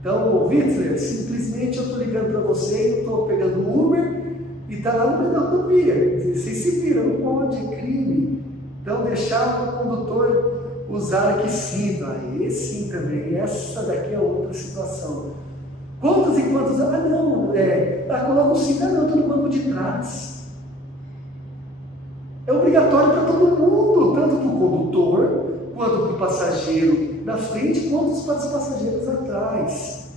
Então, Witzer, simplesmente eu estou ligando para você, eu estou pegando o Uber e está lá no meio da autovia. Você se vira, não pode, é crime. Então, deixar o condutor usar aqui cinto, aí sim também, essa daqui é outra situação. Quantos e quantos? Coloca o cinto, não, estou no banco de trás. É obrigatório para todo mundo, tanto para o condutor, quanto para o passageiro na frente, quanto para os passageiros atrás.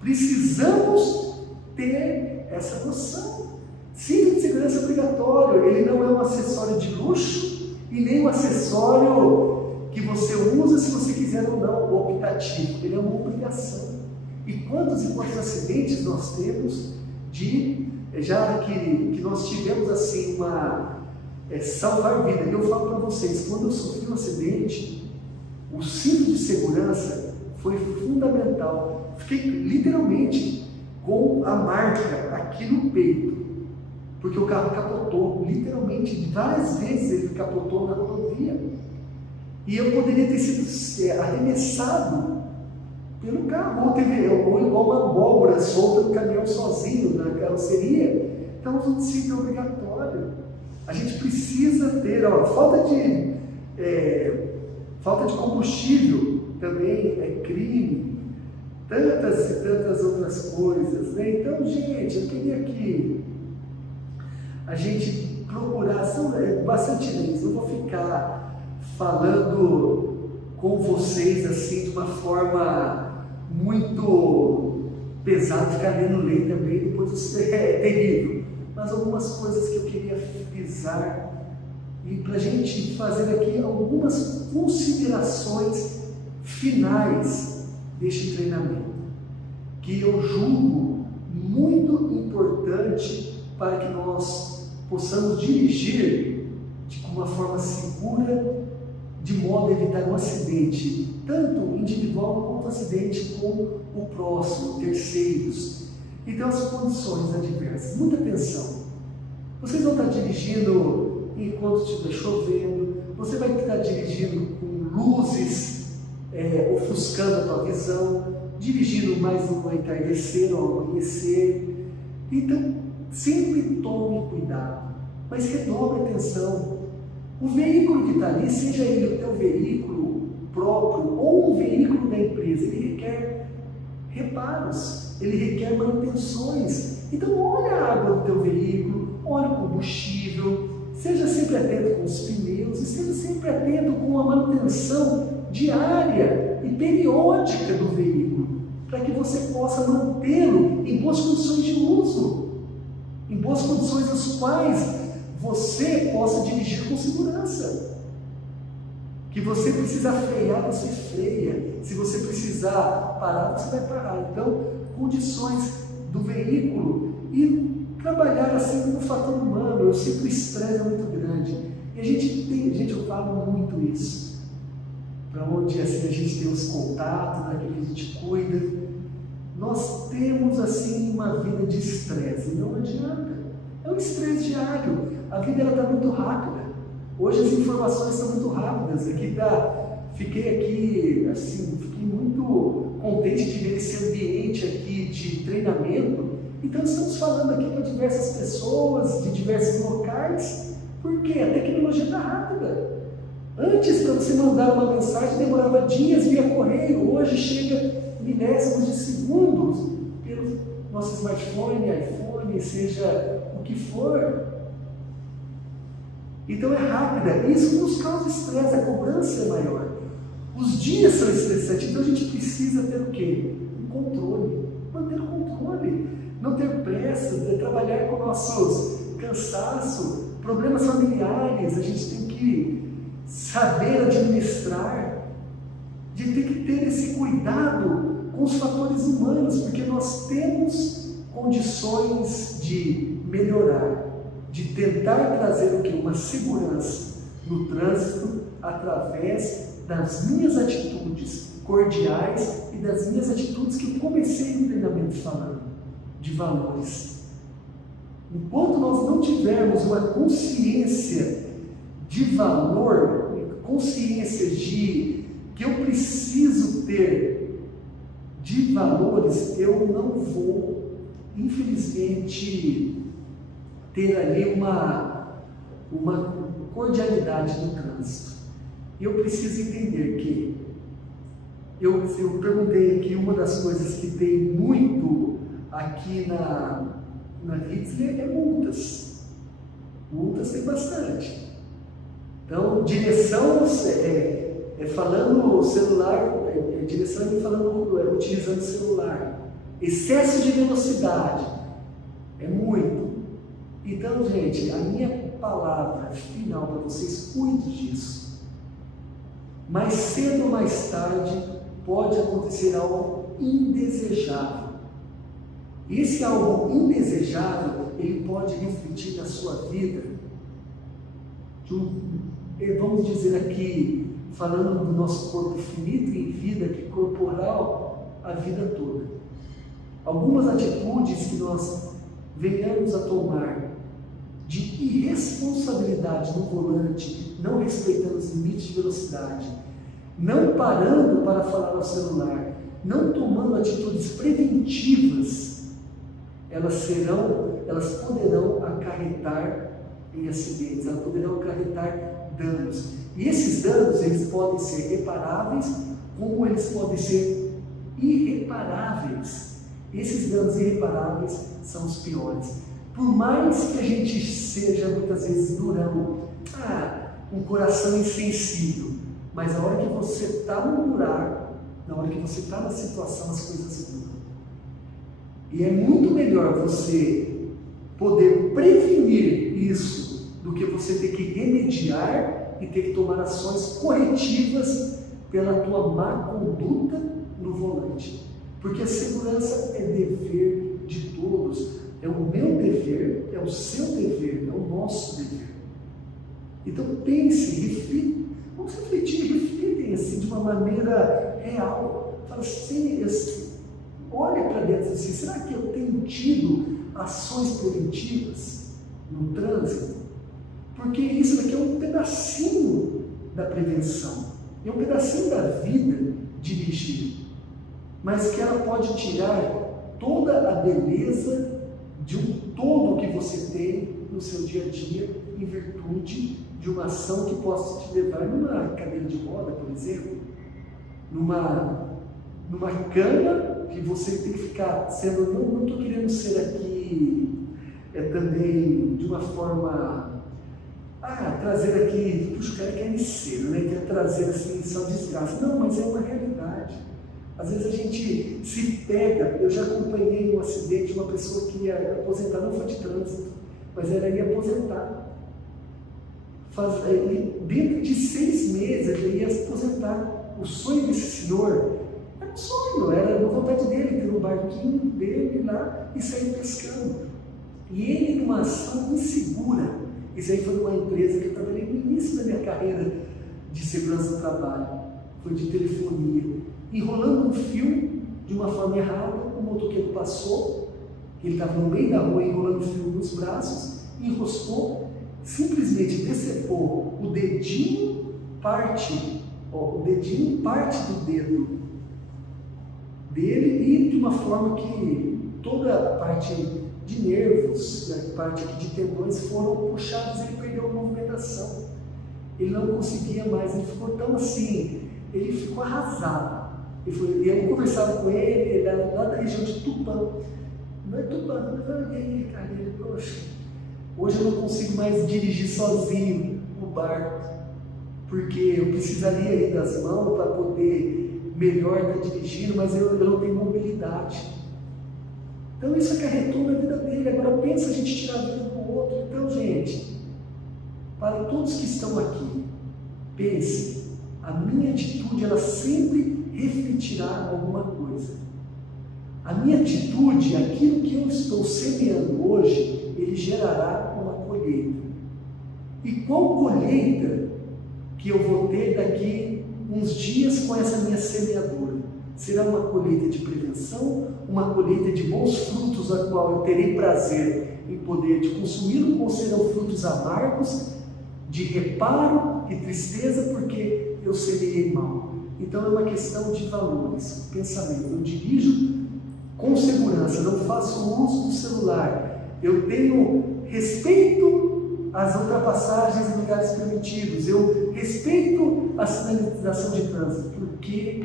Precisamos ter essa noção. Cinto de segurança é obrigatório, ele não é um acessório de luxo e nem um acessório que você usa se você quiser ou não, optativo, ele é uma obrigação. E quantos acidentes nós temos já que nós tivemos assim salvar vida. E eu falo para vocês, quando eu sofri um acidente, o cinto de segurança foi fundamental. Fiquei literalmente com a marca aqui no peito, porque o carro capotou, literalmente, várias vezes ele capotou na rodovia. E eu poderia ter sido arremessado pelo carro, ou igual uma abóbora solta no caminhão sozinho, na carroceria. Então o cinto é obrigatório. A gente precisa ter, falta de combustível também é crime, tantas e tantas outras coisas, né? Então, gente, eu queria que a gente procurasse bastante leis. Eu vou ficar falando com vocês assim de uma forma muito pesada, ficar lendo lei também, depois é terrível. Mas algumas coisas que eu queria frisar e para a gente fazer aqui algumas considerações finais deste treinamento, que eu julgo muito importante para que nós possamos dirigir de uma forma segura, de modo a evitar um acidente, tanto individual quanto acidente com o próximo, terceiros. Então, as condições adversas, muita atenção. Vocês vão estar dirigindo enquanto estiver chovendo, você vai estar dirigindo com luzes ofuscando a tua visão, dirigindo mais no entardecer ou amanhecer. Então, sempre tome cuidado, mas redobre atenção. O veículo que está ali, seja ele o teu veículo próprio ou um veículo da empresa, ele requer reparos, ele requer manutenções. Então, olha a água do teu veículo, olha o combustível, seja sempre atento com os pneus e seja sempre atento com a manutenção diária e periódica do veículo, para que você possa mantê-lo em boas condições de uso, em boas condições nas quais você possa dirigir com segurança. Que você precisar frear, você freia. Se você precisar parar, você vai parar. Então, condições do veículo e trabalhar assim no fator humano. Eu sinto o estresse é muito grande. E eu falo muito isso. para onde assim, a gente tem os contatos, daquilo que a gente cuida. Nós temos assim uma vida de estresse, não adianta. É um estresse diário. A vida está muito rápida. Hoje as informações estão muito rápidas. Fiquei aqui, assim, fiquei muito contente de ver esse ambiente aqui de treinamento. Então estamos falando aqui para diversas pessoas, de diversos locais, porque a tecnologia está rápida. Antes, para você mandar uma mensagem, demorava dias via correio. Hoje chega milésimos de segundos pelo nosso smartphone, iPhone, seja o que for. Então é rápida. Isso nos causa estresse, a cobrança é maior. Os dias são estressantes, então a gente precisa ter o quê? Um controle. Manter o controle. Não ter pressa, trabalhar com nossos cansaços, problemas familiares. A gente tem que saber administrar, de ter que ter esse cuidado com os fatores humanos, porque nós temos condições de melhorar, de tentar trazer o que? Uma segurança no trânsito através das minhas atitudes cordiais e das minhas atitudes que eu comecei no treinamento falando, de valores. Enquanto nós não tivermos uma consciência de valor, consciência de que eu preciso ter de valores, eu não vou, infelizmente, ter ali uma cordialidade no trânsito. E eu preciso entender que eu perguntei aqui, uma das coisas que tem muito aqui na Ritzler é multas. Multas tem bastante. Então, direção falando o celular, direção é falando, utilizando o celular. Excesso de velocidade é muito. Então, gente, a minha palavra final para vocês, cuide disso. Mais cedo ou mais tarde pode acontecer algo indesejável. Esse algo indesejável, ele pode refletir na sua vida. Vamos dizer aqui, falando do nosso corpo finito em vida, que corporal, a vida toda. Algumas atitudes que nós venhamos a tomar de irresponsabilidade no volante, não respeitando os limites de velocidade, não parando para falar ao celular, não tomando atitudes preventivas, elas poderão acarretar em acidentes, elas poderão acarretar danos. E esses danos, eles podem ser reparáveis, como eles podem ser irreparáveis. Esses danos irreparáveis são os piores. Por mais que a gente seja muitas vezes durão, um coração insensível, mas a hora que você está no buraco, na hora que você está na situação, as coisas mudam. E é muito melhor você poder prevenir isso do que você ter que remediar e ter que tomar ações corretivas pela tua má conduta no volante. Porque a segurança é dever de todos. É o meu dever, é o seu dever, é o nosso dever. Então pense, reflita. Vamos refletir, reflitem assim de uma maneira real. Fala assim, olha para dentro assim, será que eu tenho tido ações preventivas no trânsito? Porque isso daqui é um pedacinho da prevenção, é um pedacinho da vida dirigir, mas que ela pode tirar toda a beleza de um todo que você tem no seu dia a dia, em virtude de uma ação que possa te levar numa cadeira de roda, por exemplo, numa cama que você tem que ficar sendo, não estou querendo ser aqui também de uma forma, trazer aqui, puxa, o cara quer me ser, né? Quer trazer assim, só desgraça. Não, mas é uma realidade. Às vezes a gente se pega. Eu já acompanhei um acidente de uma pessoa que ia aposentar, não foi de trânsito, mas ela ia aposentar. Dentro de 6 meses ele ia se aposentar. O sonho desse senhor era um sonho, era a vontade dele ter um barquinho dele lá e sair pescando. E ele, numa ação insegura, isso aí foi uma empresa que eu trabalhei no início da minha carreira de segurança do trabalho. foi de telefonia, enrolando um fio de uma forma errada, o motoqueiro passou, ele estava no meio da rua enrolando o fio nos braços, enroscou, simplesmente decepou o dedinho parte do dedo dele e de uma forma que toda a parte de nervos, a parte aqui de tendões foram puxados, ele perdeu a movimentação. Ele não conseguia mais, ele ficou tão assim, ele ficou arrasado. Eu conversava com ele era lá da região de Tupã. Não é Tupã, não é ele, cara. Ele, poxa, hoje eu não consigo mais dirigir sozinho o barco, porque eu precisaria ir das mãos para poder melhor estar dirigindo, mas eu não tenho mobilidade. Então isso acarretou na vida dele. Agora pensa a gente tirar a vida do outro. Então, gente, para todos que estão aqui, pense, a minha atitude ela sempre refletirá alguma coisa. A minha atitude, aquilo que eu estou semeando hoje, ele gerará uma colheita. E qual colheita que eu vou ter daqui uns dias com essa minha semeadura? Será uma colheita de prevenção, uma colheita de bons frutos, a qual eu terei prazer em poder de consumi-lo, ou serão frutos amargos, de reparo e tristeza, porque eu semeei mal? Então é uma questão de valores, pensamento. Eu dirijo com segurança, não faço uso do celular, eu tenho respeito às ultrapassagens em lugares permitidos, eu respeito a sinalização de trânsito, porque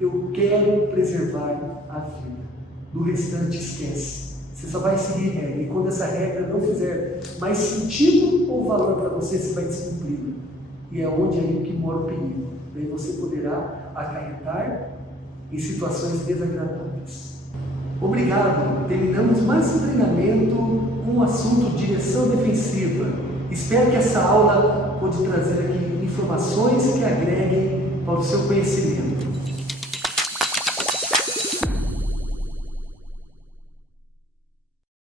eu quero preservar a vida. Do restante esquece. Você só vai seguir regra, e quando essa regra não fizer mais sentido ou valor para você, você vai descumpri-la. E é onde aí que mora o perigo. Daí você poderá acarretar em situações desagradáveis. Obrigado! Terminamos mais um treinamento com o assunto direção defensiva. Espero que essa aula pode trazer aqui informações que agreguem para o seu conhecimento.